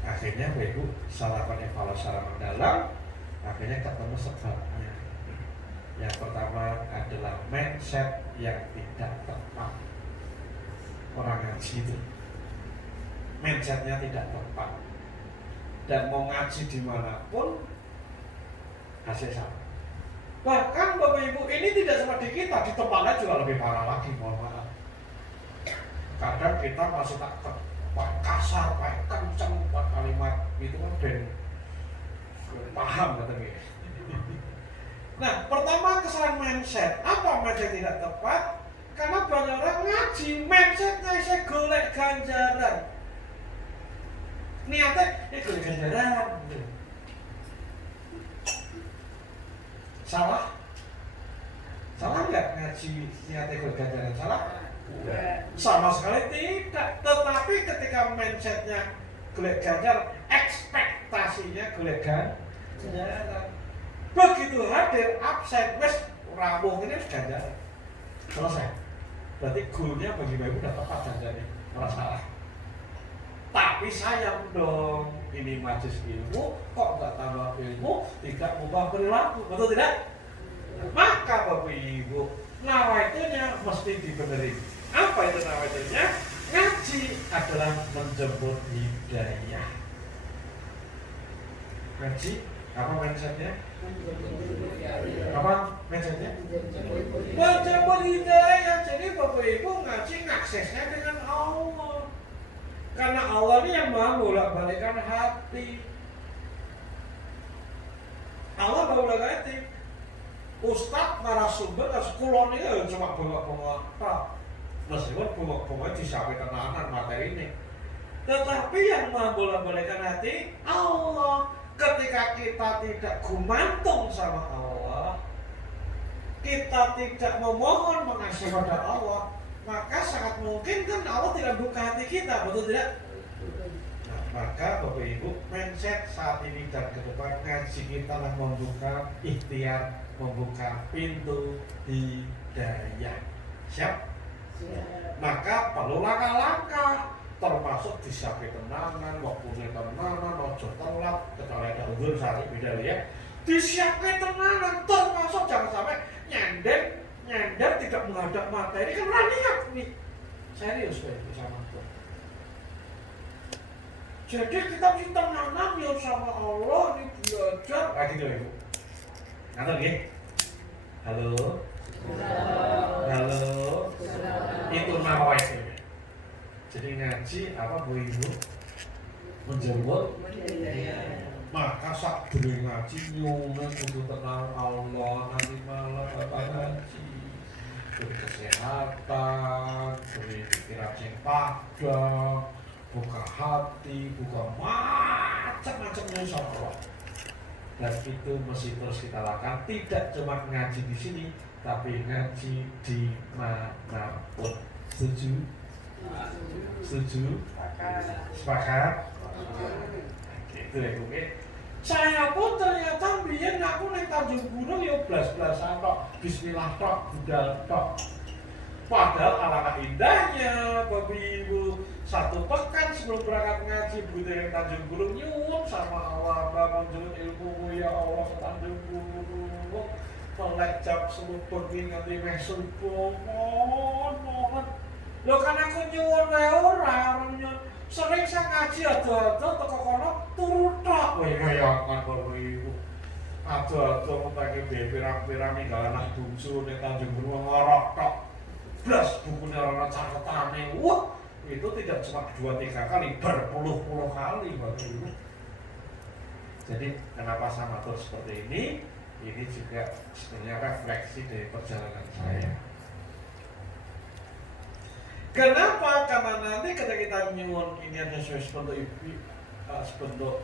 Akhirnya Bapak Ibu salah evaluasi secara mendalam, akhirnya ketemu sebabnya. Yang pertama adalah mindset yang tidak tepat. Orang ngaji itu mindsetnya tidak tepat, dan mau ngaji dimanapun hasil sama. Bahkan Bapak Ibu ini tidak seperti kita, di tempatnya juga lebih parah lagi, mohon maaf. Kadang kita masih tak kasar, pakai kencang, kalimat itu kan ben paham katanya. Nah, pertama kesalahan mindset. Apa mindset tidak tepat? Karena banyak orang ngaji, mindsetnya saya golek ganjaran. Niatnya, golek ganjaran. Salah? Salah nggak ngaji niatnya golek ganjaran? Salah? Sama sekali tidak. Tetapi ketika mindsetnya golek ganjaran, ekspektasinya golek ganjaran. Begitu hadir absen, wes rampung ini ganjaran selesai. Berarti goalnya bagi Bapak Ibu udah tepat ganjarannya, orang salah. Tapi sayang dong, ini majelis ilmu kok nggak tambah ilmu, tidak mengubah perilaku, betul tidak? Maka Bapak Ibu, nawaitunya mesti dibenerin. Apa itu nawaitunya? Ngaji adalah menjemput hidayah. Ngaji apa mindsetnya? Apa mindsetnya? Menjemput hidayah. Jadi Bapak Ibu ngaji ngaksesnya dengan Allah. Karena Allah ini yang maha bolak-balikkan hati. Allah bolak-balik hati. Ustadz narasumber sekolah ini cuma bongok-bongok tok. Meskipun bongok-bongok disampaikan tenanan materi ini. Tetapi yang maha bolak-balikkan hati Allah. Ketika kita tidak gumantung sama Allah, kita tidak memohon mengasihi pada Allah, maka sangat mungkin kan Allah tidak buka hati kita, betul tidak? Nah, maka Bapak Ibu, mindset saat ini dan ke depan ngaji kita lah membuka ikhtiar, membuka pintu hidayah. Siap? Maka perlu langkah-langkah, termasuk disiapkan tenangan, waktunya tenangan, ojo telat, kecuali ada uzur sehari beda ya. Disiapkan tenangan, termasuk jangan sampai nyender tidak menghadap materi, kan niat nih. Serius itu sama tuh. Jadi kita mesti tenangan ya sama Allah, ini belajar. Gitu ya Ibu. Ngerti nggih? Halo. Halo. Itu nawaitnya. Jadi ngaji apa Bu Ibu? Menjemput. Maka sak dulu ngaji nyume kudu tenang Allah, nanti malah bapak ngaji. Beri kesehatan, beri pikiran yang padam, buka hati, buka macam-macam sama Allah. Dan itu mesti terus kita lakukan, tidak cuma ngaji di sini, tapi ngaji di manapun. Setuju? Setuju? Sepakat? Gitu ya Bu. Saya pun ternyata biyen aku ning Tanjung Gunung ya blas-blasan tok, bismillah tok, budal tok. Padahal alangkah indahnya Bapak Ibu, satu pekan sebelum berangkat ngaji budal yang Tanjung Gunung nyuwun sama Allah, bangun ilmu ya Allah Tanjung Gunung. melek jam selubur ini nganti meh subuh, mohon. Lho kan aku nyuwun wae orang nyuwun. Sering saya ngaji ado-ado teko kono turu tok kowe ngoyongan kono iku. Ado-ado mutake pirang-pirang ninggal anak bungsu ning Tanjung Benoa ngorok tok. Blas bukune ora catetane. Wah, itu tidak cuma 2-3 kali, berpuluh-puluh kali Bapak Ibu. Jadi kenapa saya matur seperti ini? Ini juga sebenarnya refleksi dari perjalanan saya. Kenapa? Karena nanti ketika kita nyuwun ini ada sebentuk sebentuk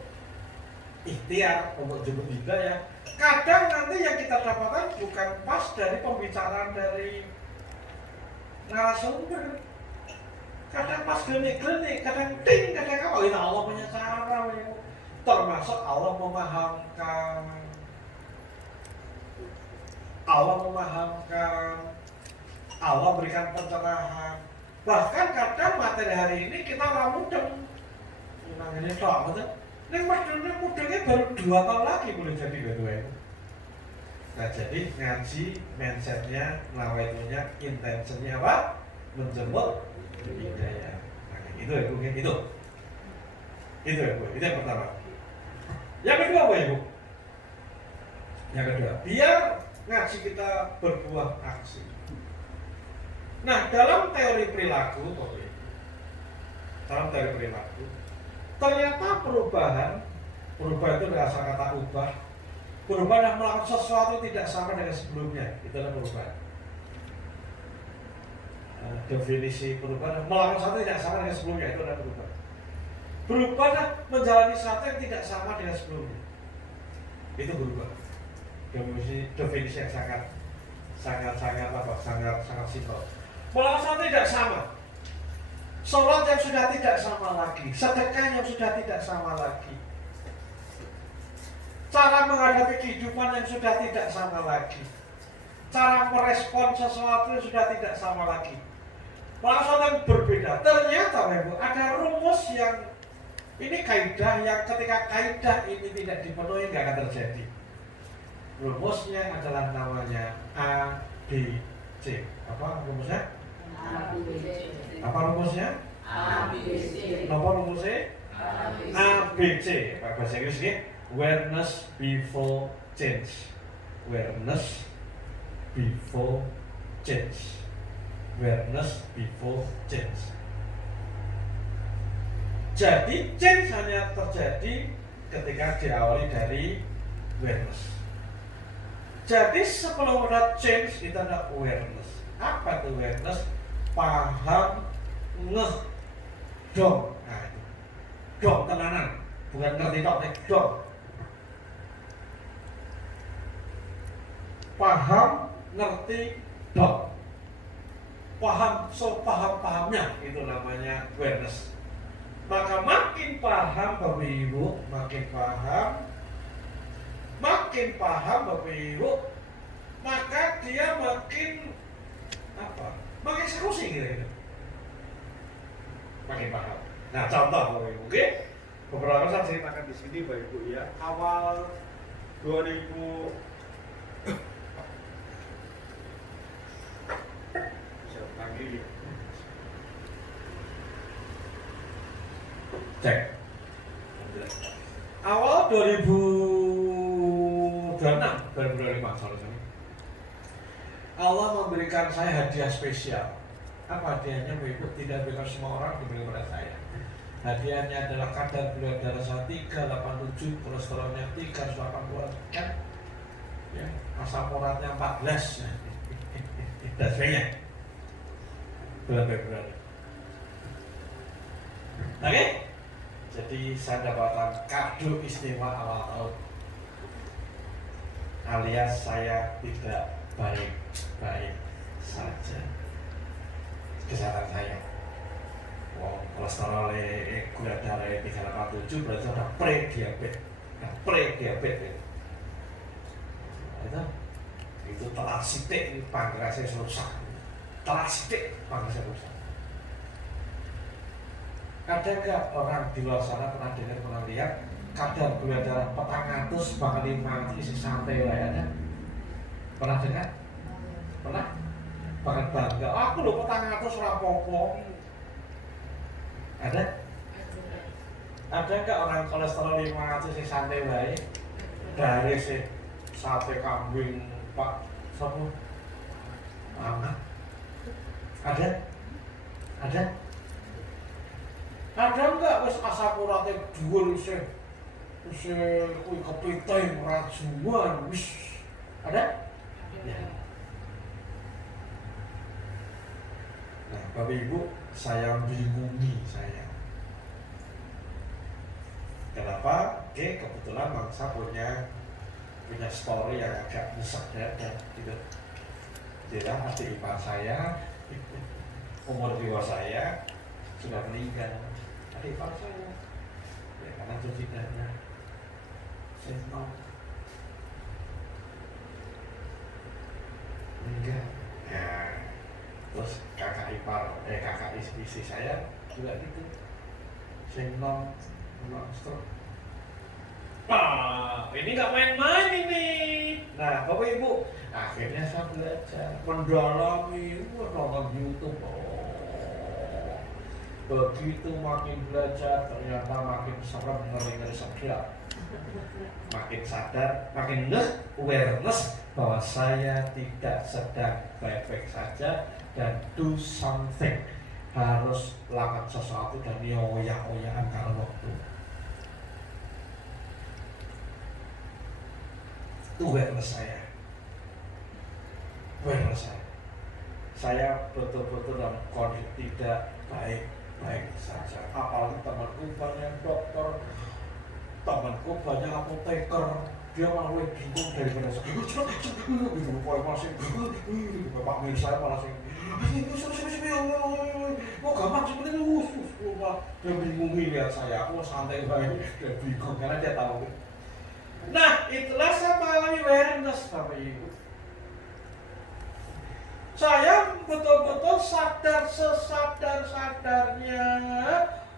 ikhtiar untuk jemput hidayah. Kadang nanti yang kita dapatkan bukan pas dari pembicaraan dari narasumber. Kadang pas gelenik-gelenik, kadang ting, kadang apa? Itu Allah punya cara. Termasuk Allah memahamkan, Allah berikan pencerahan. Bahkan kadang materi hari ini kita ramudeng. Ini tak betul. Ini mudengnya baru 2 tahun lagi boleh jadi kedua itu. Nah jadi ngaji mindsetnya, nawaitunya, intentionnya apa? Menjemput hidayah. Nah, itu ya Bu, itu ya Bu, itu yang pertama. Yang kedua apa ya Bu? Yang kedua, biar ngaji kita berbuah aksi. Nah, dalam teori perilaku, ternyata perubahan itu berasal kata ubah. Perubahan yang melakukan sesuatu tidak sama dengan sebelumnya, itu adalah perubahan. Definisi perubahan, melakukan sesuatu tidak sama dengan sebelumnya, itu adalah perubahan. Berubah menjalani sesuatu yang tidak sama dengan sebelumnya, itu berubah. Definisi yang sangat simpel. Melakukan sesuatu tidak sama. Sholat yang sudah tidak sama lagi, sedekah yang sudah tidak sama lagi, cara menghadapi kehidupan yang sudah tidak sama lagi, cara merespon sesuatu yang sudah tidak sama lagi. Melakukan sesuatu yang berbeda. Ternyata Ibu, ada rumus yang ini kaidah yang ketika kaidah ini tidak dipenuhi nggak akan terjadi. Rumusnya adalah namanya A, B, C. Apa rumusnya? Apa rumusnya? A, B, C. Apa rumusnya? A, B, C. Bahasa Inggris ini awareness before change. Awareness before change. Awareness before change. Jadi change hanya terjadi ketika diawali dari awareness. Jadi sebelum ada change itu ada awareness. Apa itu awareness? Paham, ngeh, dong. Nah itu dong tenanan, bukan ngerti tok, dong. Paham, ngerti, dong. Paham, paham-pahamnya itu namanya awareness. Maka makin paham Bapak Ibu, makin paham Bapak Ibu, maka dia makin apa? Makin eksekusi gitu. Makin paham. Nah, contoh Bapak Ibu, oke? Beberapa saya ceritakan di sini Bapak Ibu ya. Awal 2000 saya panggil cek. Awal 2006, sorry. Allah memberikan saya hadiah spesial. Apa hadiahnya Bu Ibu? Tidak berikan semua orang, diberi kepada saya. Hadiahnya adalah kadar gula darah saya 387, kolesterolnya 380 kan? Ya, asam uratnya 14. Dan sebagainya. Bulan Februari. Oke? Jadi saya dapatkan kado istimewa awal tahun, alias saya tidak baik saja kesehatan saya. Kolesterol gula darah 387 berarti sudah pre-diabetes. Itu telat sitik pankreasnya rusak. Ada nggak orang di luar sana pernah dengar, pernah lihat kadar gula darah 400 bakal mati isi santai lah ya? Pernah dengar? Pernah? Banget bangga. Aku lho petang atus rapopo. Ada? Ada nggak orang kolesterol 500 yang santai baik? Dari si sate kambing Pak Sopo? Amat? Ada? Ada? Ada nggak wis asam uratnya dhuwur sih kuwi kepiting rajuan wis ada? Ya. Nah, Bapak Ibu, saya bingungi saya. Kenapa? Oke, kebetulan bangsa punya story yang agak nyesek dada gitu. Jadi adik ipar saya umur dua saya sudah meninggal. Adik ipar saya ya, karena cuci darah senang meninggal. Nah, terus kakak istri saya juga gitu senang stroke. Nah, ini nggak main-main ini. Nah, Bapak Ibu, akhirnya saya belajar mendalami, nonton YouTube. Oh, begitu makin belajar, ternyata makin serem, ngeri-ngeri sedap. Makin sadar, makin awareness bahwa saya tidak sedang baik-baik saja dan do something, harus lakukan sesuatu dan oyak-oyakan kalau waktu. Itu awareness saya. Saya betul-betul dalam kondisi tidak baik-baik saja. Apalagi temanku banyak dokter, temanku banyak apoteker, dia malah lebih bingung daripada saya. Masih Bapak Mir saya malah sih. Kok gampang seperti itu? Dia bingung lihat saya. Aku santai baik, dia bingung karena dia tahu. Nah, itulah saya mengalami awareness, Bapak Ibu. Saya betul-betul sadar sesadar-sadarnya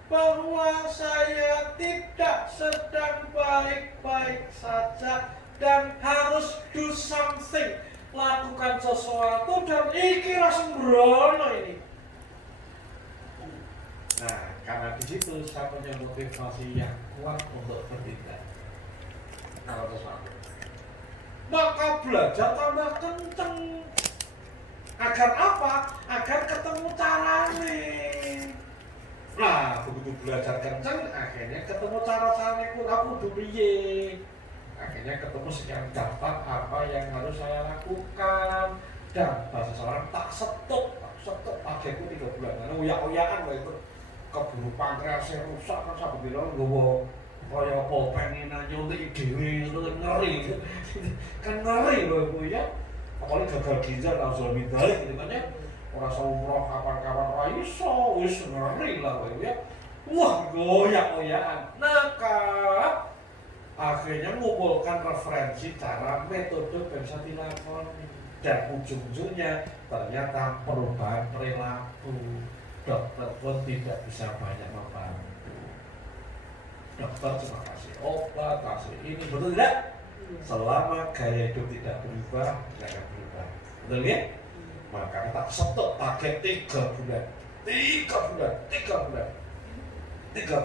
bahwa saya tidak sedang baik-baik saja dan harus do something, lakukan sesuatu dan iki sembrono ini. Nah, karena di situ saya punya motivasi yang kuat untuk bertindak. Kalau sesuatu, maka belajar tambah kenceng. Agar apa? Agar ketemu caranya. Nah, begitu belajar kenceng, akhirnya ketemu cara-caranya aku udah piye. Akhirnya ketemu sekian daftar apa yang harus saya lakukan. Dan bahasa seorang tak setuk paketku 3 bulan. Karena uyak-uyakan itu keburu pankreasnya rusak kan sampai bilang gue kaya apa pengen nyuntik dhewe itu ngeri. Kan ngeri loh Bu ya. Apalagi gagal ginjal langsung lebih balik gitu kan ya. Ora umroh kapan-kapan ora iso, wis ngeri lah Bu ya. Wah, goyak-goyakan. Nah, akhirnya mengumpulkan referensi cara metode bisa dilakoni dan ujung-ujungnya ternyata perubahan perilaku. Dokter pun tidak bisa banyak membantu. Dokter cuma kasih obat, kasih ini, betul tidak? Selama gaya hidup tidak berubah, tidak akan berubah. Betul ya? Maka kita setok target 3 bulan. 3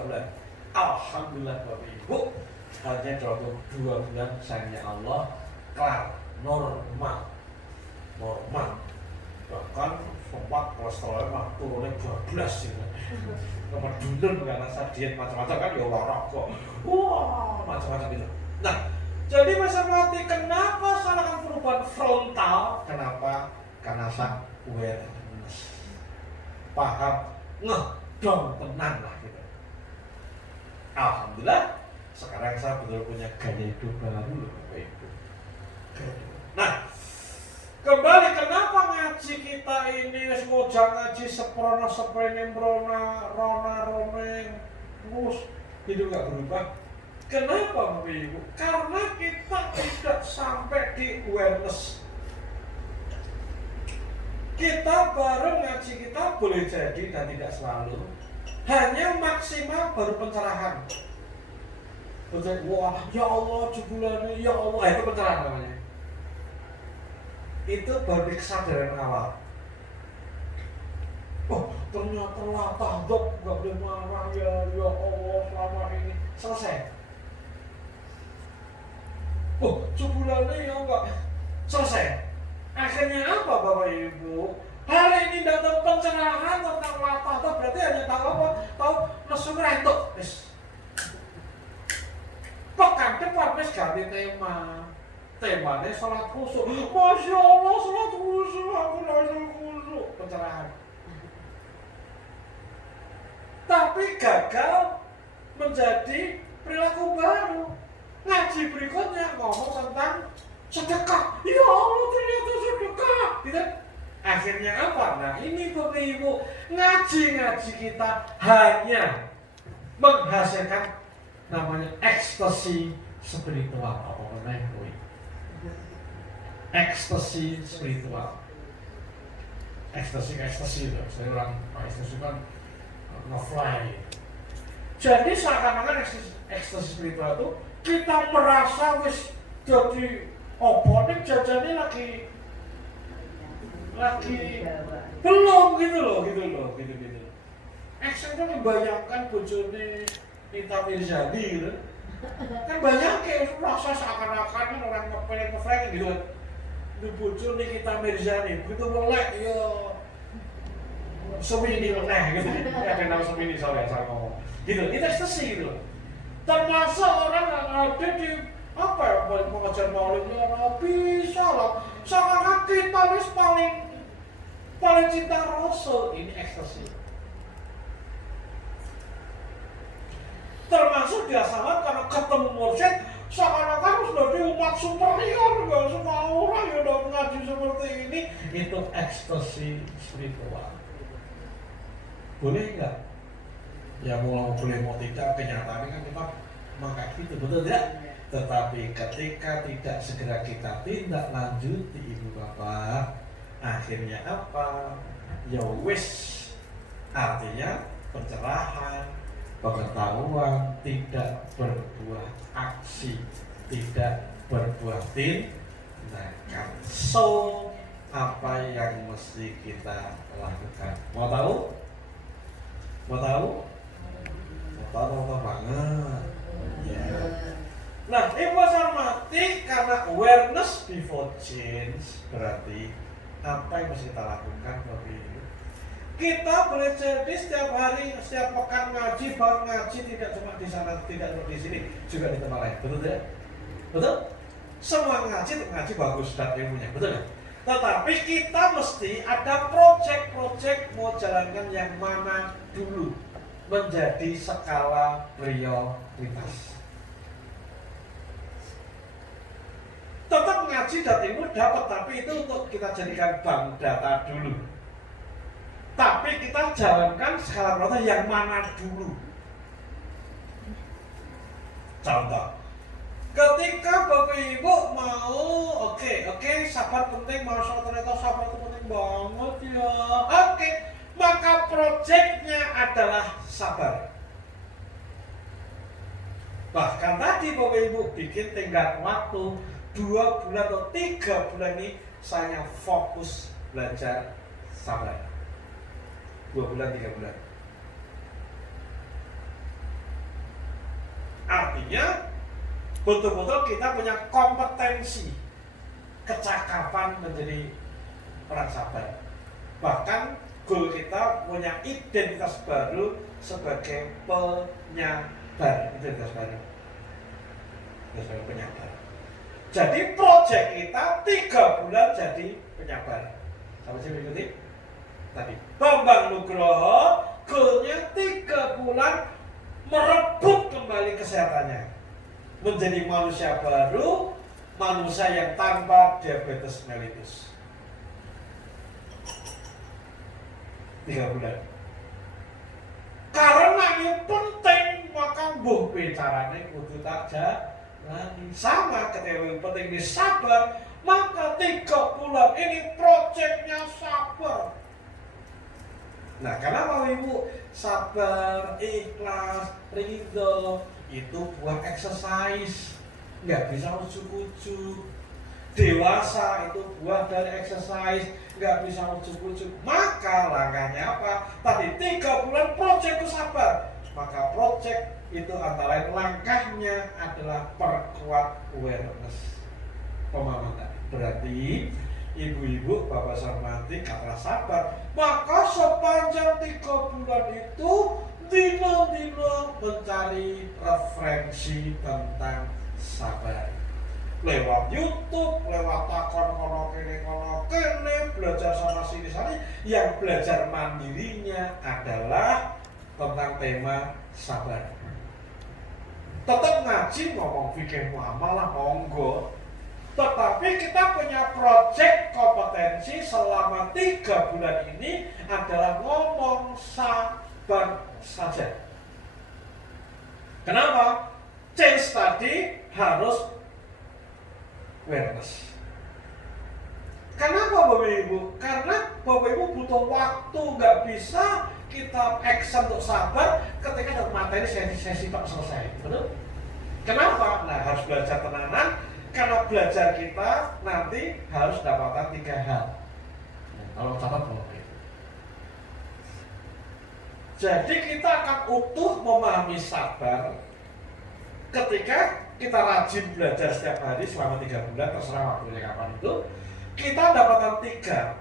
bulan. Alhamdulillah Bapak Ibu, hanya dalam 2 bulan sayangnya Allah kelar, normal. Bahkan sempat kolesterolnya mah turunnya 12 gitu. Kemudian karena saya diet macam-macam kan ya olahraga. Wah, macam-macam itu. Nah, jadi masa mati kenapa salahkan perubahan frontal? Kenapa? Karena saya awareness. Paham, ngedong tenang lah gitu. Alhamdulillah, sekarang saya betul punya gaya hidup baru loh Bapak Ibu. Nah, kembali kenapa ngaji kita ini ngojak ngaji seprono seprene rona terus hidup gak berubah. Kenapa Bapak Ibu? Karena kita tidak sampai di awareness. Kita baru ngaji kita boleh jadi dan tidak selalu. Hanya maksimal baru pencerahan. Wah, ya Allah, jebulane, ya Allah, itu pencerahan namanya. Itu baru kesadaran awal. Oh, ternyata latah dok, gak boleh marah ya Allah selama ini. Selesai. Oh, sebulannya ya enggak. Selesai. Akhirnya apa Bapak Ibu? Hari ini datang pencerahan tentang latah dok, berarti hanya tahu apa? Tahu mesum retuk. Pekan depan wis ganti tema. Temanya sholat khusyuk. Masya Allah, sholat khusyuk, aku langsung khusyuk. Pencerahan. Tapi gagal menjadi perilaku baru. Ngaji berikutnya ngomong tentang sedekah. Ya Allah, ternyata sedekah. Gitu. Akhirnya apa? Nah ini Bapak Ibu, ngaji-ngaji kita hanya menghasilkan namanya ekstasi spiritual. Apa namanya? Ekstasi spiritual. Ekstasi itu. Saya orang ekstasi kan nge-fly. Jadi seakan-akan ekstasi spiritual itu kita merasa wis jadi opo nih jajannya lagi belum gitu loh. Ekstasi itu membayangkan bojone Nita Mirzani gitu. Kan banyak kayak merasa seakan-akan orang ngefly gitu kan. Itu bojone Nita Mirzani begitu melek ya Semini gitu. Ada nama Semini soalnya saya ngomong. Gitu, itu ekstasi gitu. Termasuk orang yang ada di apa ya, mengajar maulidnya bisa lah. Seakan kita wis paling cinta Rasul, ini ekstasi. Termasuk dia sama karena ketemu mursyid, seakan-akan sudah di umat superior, nggak semua orang yang udah mengaji seperti ini, itu ekstasi spiritual. Boleh nggak? Ya mau boleh mau tidak, kenyataannya kan kita mengkayak gitu, betul tidak? Tetapi ketika tidak segera kita tindak lanjuti ibu bapak, akhirnya apa? Ya wis, artinya pencerahan, pengetahuan tidak berbuah aksi, tidak berbuah tindakan. So, apa yang mesti kita lakukan? Mau tahu? Mau tahu? Tahu banget. Ya. Nah, ibu hormati, karena awareness before change berarti apa yang harus kita lakukan Bapak Ibu? Kita boleh jadi setiap hari, setiap pekan ngaji, baru ngaji tidak cuma di sana, tidak cuma di sini, juga di tempat lain. Betul tidak? Betul? Semua ngaji bagus dan ilmunya, betul tidak? Tetapi kita mesti ada project mau jalankan yang mana dulu menjadi skala prioritas. Tetap ngaji dan ilmu dapat, tapi itu untuk kita jadikan bank data dulu. Tapi kita jalankan skala prioritas yang mana dulu. Contoh, ketika Bapak Ibu mau oke, sabar penting, masya ternyata sabar itu penting banget ya. Oke, maka proyeknya adalah sabar. Bahkan tadi Bapak Ibu bikin tenggat waktu 2 bulan atau 3 bulan ini saya fokus belajar sabar. 2 bulan, 3 bulan. Artinya betul-betul kita punya kompetensi, kecakapan menjadi orang sabar. Bahkan goal kita punya identitas baru sebagai penyabar. Identitas baru sebagai penyabar. Jadi proyek kita 3 bulan jadi penyabar. Sama sih mengikuti? Tadi Bambang Nugroho goalnya 3 bulan merebut kembali kesehatannya, menjadi manusia baru, manusia yang tanpa diabetes mellitus. 3 bulan. Karena ini penting, maka mbuh carane kudu tak jalani. Sama ketika penting ini sabar, maka 3 bulan ini proyeknya sabar. Nah, kenapa Ibu? Sabar, ikhlas, ridho, itu buah exercise. Nggak bisa ujuk-ujuk. Dewasa itu buah dari exercise, nggak bisa ujuk-ujuk. Maka langkahnya apa? Tadi 3 bulan project sabar. Maka project itu antara lain langkahnya adalah perkuat awareness, pemahaman tadi. Berarti ibu-ibu, bapak sarmati, kata sabar. Maka sepanjang 3 bulan itu dino-dino mencari referensi tentang sabar. Lewat YouTube, lewat takon kono kene, belajar sana sini. Yang belajar mandirinya adalah tentang tema sabar. Tetap ngaji ngomong fikih muamalah monggo. Tetapi kita punya project kompetensi selama 3 bulan ini adalah ngomong sabar saja. Kenapa? Change tadi harus awareness. Kenapa Bapak Ibu? Karena Bapak Ibu butuh waktu, nggak bisa kita action untuk sabar ketika dapat materi sesi tak selesai. Betul? Kenapa? Nah, harus belajar tenanan. Karena belajar kita nanti harus dapatkan 3 hal. Kalau catat Bapak Ibu. Jadi kita akan utuh memahami sabar ketika kita rajin belajar setiap hari selama 3 bulan, terserah waktunya kapan itu. Kita dapatkan 3.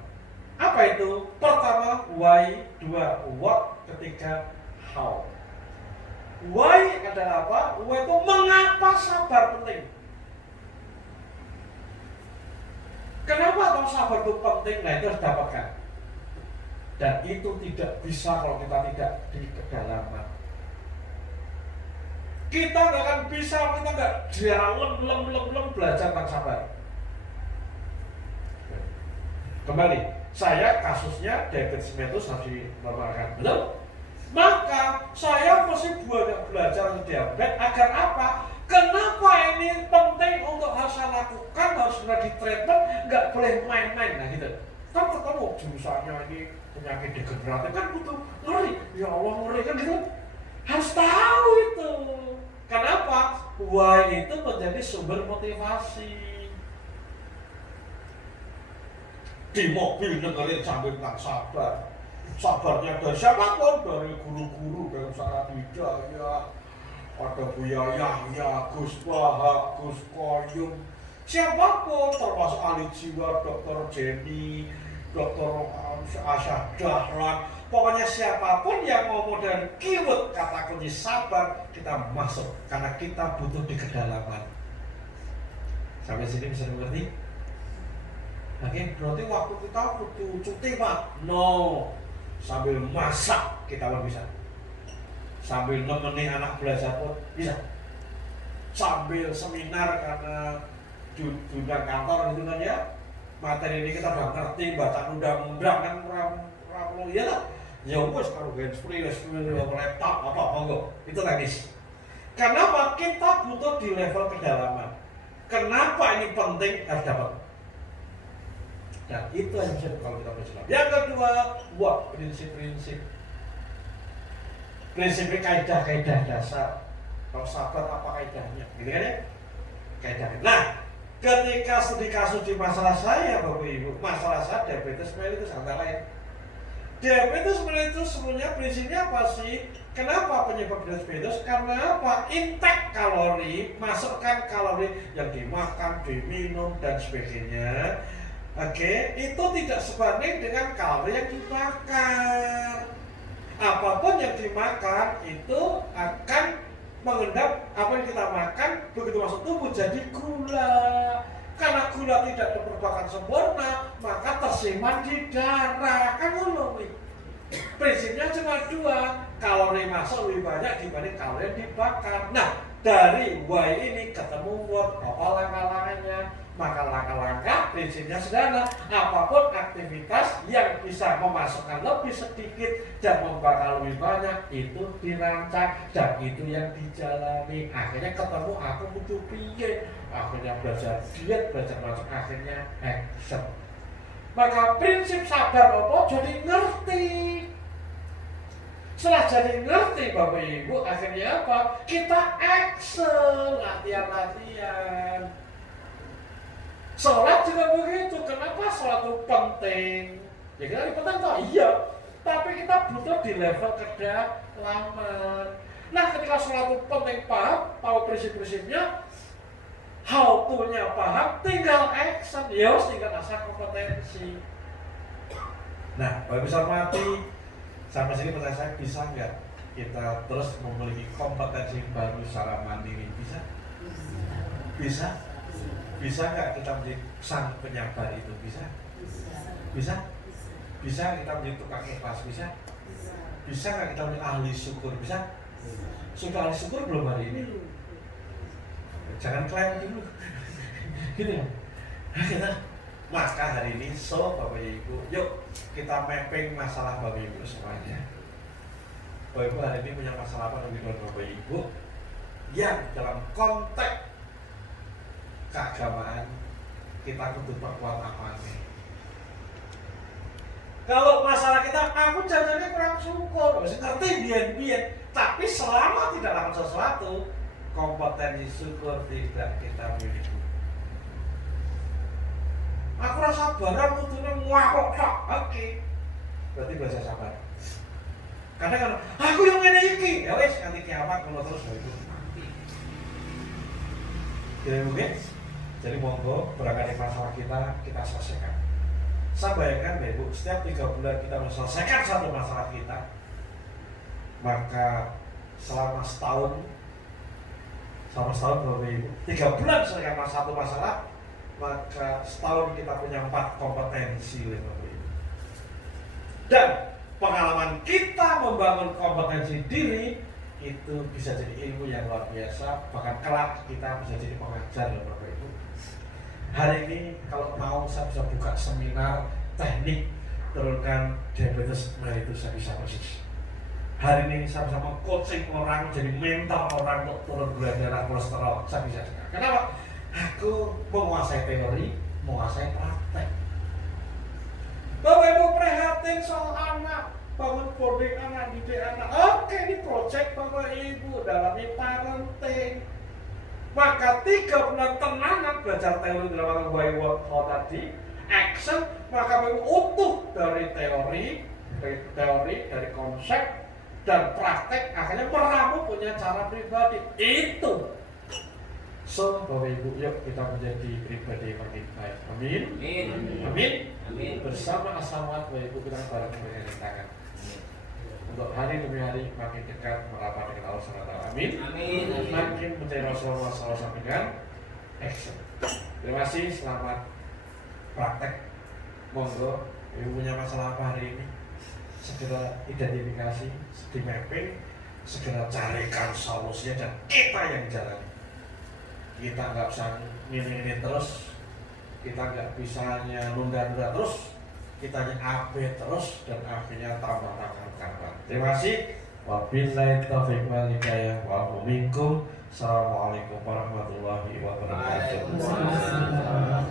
Apa itu? Pertama, why. 2, what. Ketiga, how. Why adalah apa? Why itu mengapa sabar penting. Kenapa kalau sabar itu penting? Nah, itu harus dapatkan. Dan itu tidak bisa kalau kita tidak di kedalaman. Kita nggak akan bisa, kita nggak dalam belajar tentang sabar. Kembali, saya kasusnya diabetes mellitus harus dinormalkan, belum? Maka saya mesti belajar untuk diabetes agar apa? Kenapa ini penting untuk harus saya lakukan, harus sudah di treatment, nggak boleh main-main, nah gitu. Kan ketemu jurusannya ini penyakit degeneratif kan butuh ngeri, ya Allah ngeri kan gitu. Harus tahu itu. Kenapa? Why itu menjadi sumber motivasi. Di mobil dengerin sambil tentang sabar. Sabarnya dari siapapun, dari guru-guru, dari Ustaz Hidayah, ada Buya Yahya, Gus Wahab, Gus Koyum, siapapun, termasuk ahli jiwa, Dr. Jenny, Dr. Asyad Dahlan. Pokoknya siapapun yang ngomong dari keyword kata kunci sabar, kita masuk karena kita butuh di kedalaman. Sampai sini bisa dimengerti? Oke, berarti waktu kita butuh cuti Pak? No, sambil masak kita pun bisa. Sambil nemenin anak belajar pun bisa. Sambil seminar karena diundang kantor gitu kan ya. Materi ini kita udah ngerti, baca undang-undang kan ramu ya lah. Ya wes kalau handsfree, laptop apa monggo, itu teknis. Kenapa? Kita butuh di level kedalaman. Kenapa ini penting harus dapat. Dan itu yang bisa kalau kita berjalan. Yang kedua, buat prinsip-prinsip. Prinsipnya kaidah-kaidah dasar. Kalau sabar apa kaidahnya? Gitu kan ya? Kaidahnya. Nah, ketika studi kasus di masalah saya, Bapak Ibu, masalah saya diabetes mellitus antara lain. Diabetes mellitus sebenarnya prinsipnya apa sih? Kenapa penyebab diabetes? Karena apa? Intake kalori, masukkan kalori yang dimakan, diminum dan sebagainya. Oke, itu tidak sebanding dengan kalori yang dibakar. Apapun yang dimakan itu akan mengendap apa yang kita makan begitu masuk tubuh jadi gula. Karena gula tidak merupakan sempurna, maka tersimpan di darah. Kan ngono nih. Prinsipnya cuma 2, kalori masuk lebih banyak dibanding kalori yang dibakar. Nah, dari why ini ketemu what, apa langkah-langkahnya. Maka langkah-langkah prinsipnya sederhana. Apapun aktivitas yang bisa memasukkan lebih sedikit dan membakar lebih banyak itu dirancang dan itu yang dijalani. Akhirnya ketemu aku butuh piye. Akhirnya belajar diet, belajar masuk, akhirnya action. Maka prinsip sabar apa? Jadi ngerti. Setelah jadi ngerti Bapak Ibu, akhirnya apa? Kita action, latihan-latihan. Seolah penting. Ya kita ini penting toh, iya. Tapi kita butuh di level kedalaman. Nah, ketika suatu penting paham, tahu prinsip-prinsipnya, how to-nya paham, tinggal action, ya tinggal asah kompetensi. Nah, Bapak bisa mati sampai sini pertanyaan saya, bisa nggak kita terus memiliki kompetensi baru secara mandiri? Bisa? Bisa? Bisa nggak kita menjadi sang penyabar itu? Bisa? Bisa? Bisa kita menjadi tukang ikhlas? Bisa? Bisa nggak kita menjadi ahli syukur? Bisa? Sudah ahli syukur belum hari ini? Jangan klaim dulu. Gitu ya. Maka hari ini Bapak Ibu, yuk kita mapping masalah Bapak Ibu semuanya. Bapak Ibu hari ini punya masalah apa dengan Bapak Ibu yang dalam konteks keagamaan kita kudu perkuat apa nih? Kalau masalah kita, aku jajannya kurang syukur, masih ngerti biar, tapi selama tidak lakukan sesuatu, kompetensi syukur tidak kita miliki. Aku rasa barang kudune ngawok tok. Oke. Berarti bahasa sabar. Karena kan aku yang ngene iki, ya wis nganti kiamat ngono terus itu mati. Jadi mungkin, jadi monggo berangkat masalah kita selesaikan. Saya bayangkan ya Ibu, setiap 3 bulan kita menyelesaikan satu masalah kita, maka selama setahun Bapak Ibu, 3 bulan selesaikan satu masalah, maka setahun kita punya 4 kompetensi Bapak Ibu. Dan pengalaman kita membangun kompetensi diri itu bisa jadi ilmu yang luar biasa, bahkan kelak kita bisa jadi pengajar Bapak Ibu. Hari ini kalau mau saya bisa buka seminar teknik turunkan diabetes mellitus, saya bisa persis. Hari ini saya bisa meng-coaching orang, jadi mentor orang untuk turun gula darah, kolesterol, saya bisa juga. Kenapa? Aku menguasai teori, menguasai praktek. Bapak Ibu prihatin soal anak, bangun boarding anak, didik anak. Oke, ini project Bapak Ibu dalamnya parenting. Maka 3 bulan tenanan belajar teori dalam Why What How tadi, action, maka Bapak Ibu utuh dari teori, dari konsep dan praktek, akhirnya meramu punya cara pribadi. Itu. So, Bapak Ibu, yuk kita menjadi pribadi yang makin baik. Amin. Amin. Amin. Bersama as-samawat, Bapak Ibu, kita bareng bergandeng tangan. Untuk hari demi hari makin dekat merapat dengan Allah SWT. Amin. Amin. Makin mencari Rasulullah SAW dengan action. Terima kasih, selamat praktek. Monggo, Ibu punya masalah apa hari ini? Segera identifikasi, di mapping, segera carikan solusinya dan kita yang jalani. Kita nggak bisa ngini terus, kita nggak bisa hanya nunda-nunda terus, kita hanya update terus dan akhirnya tambah kabar. Terima kasih. Wabillahi taufiq wal hidayah wa minkum. Assalamualaikum warahmatullahi wabarakatuh.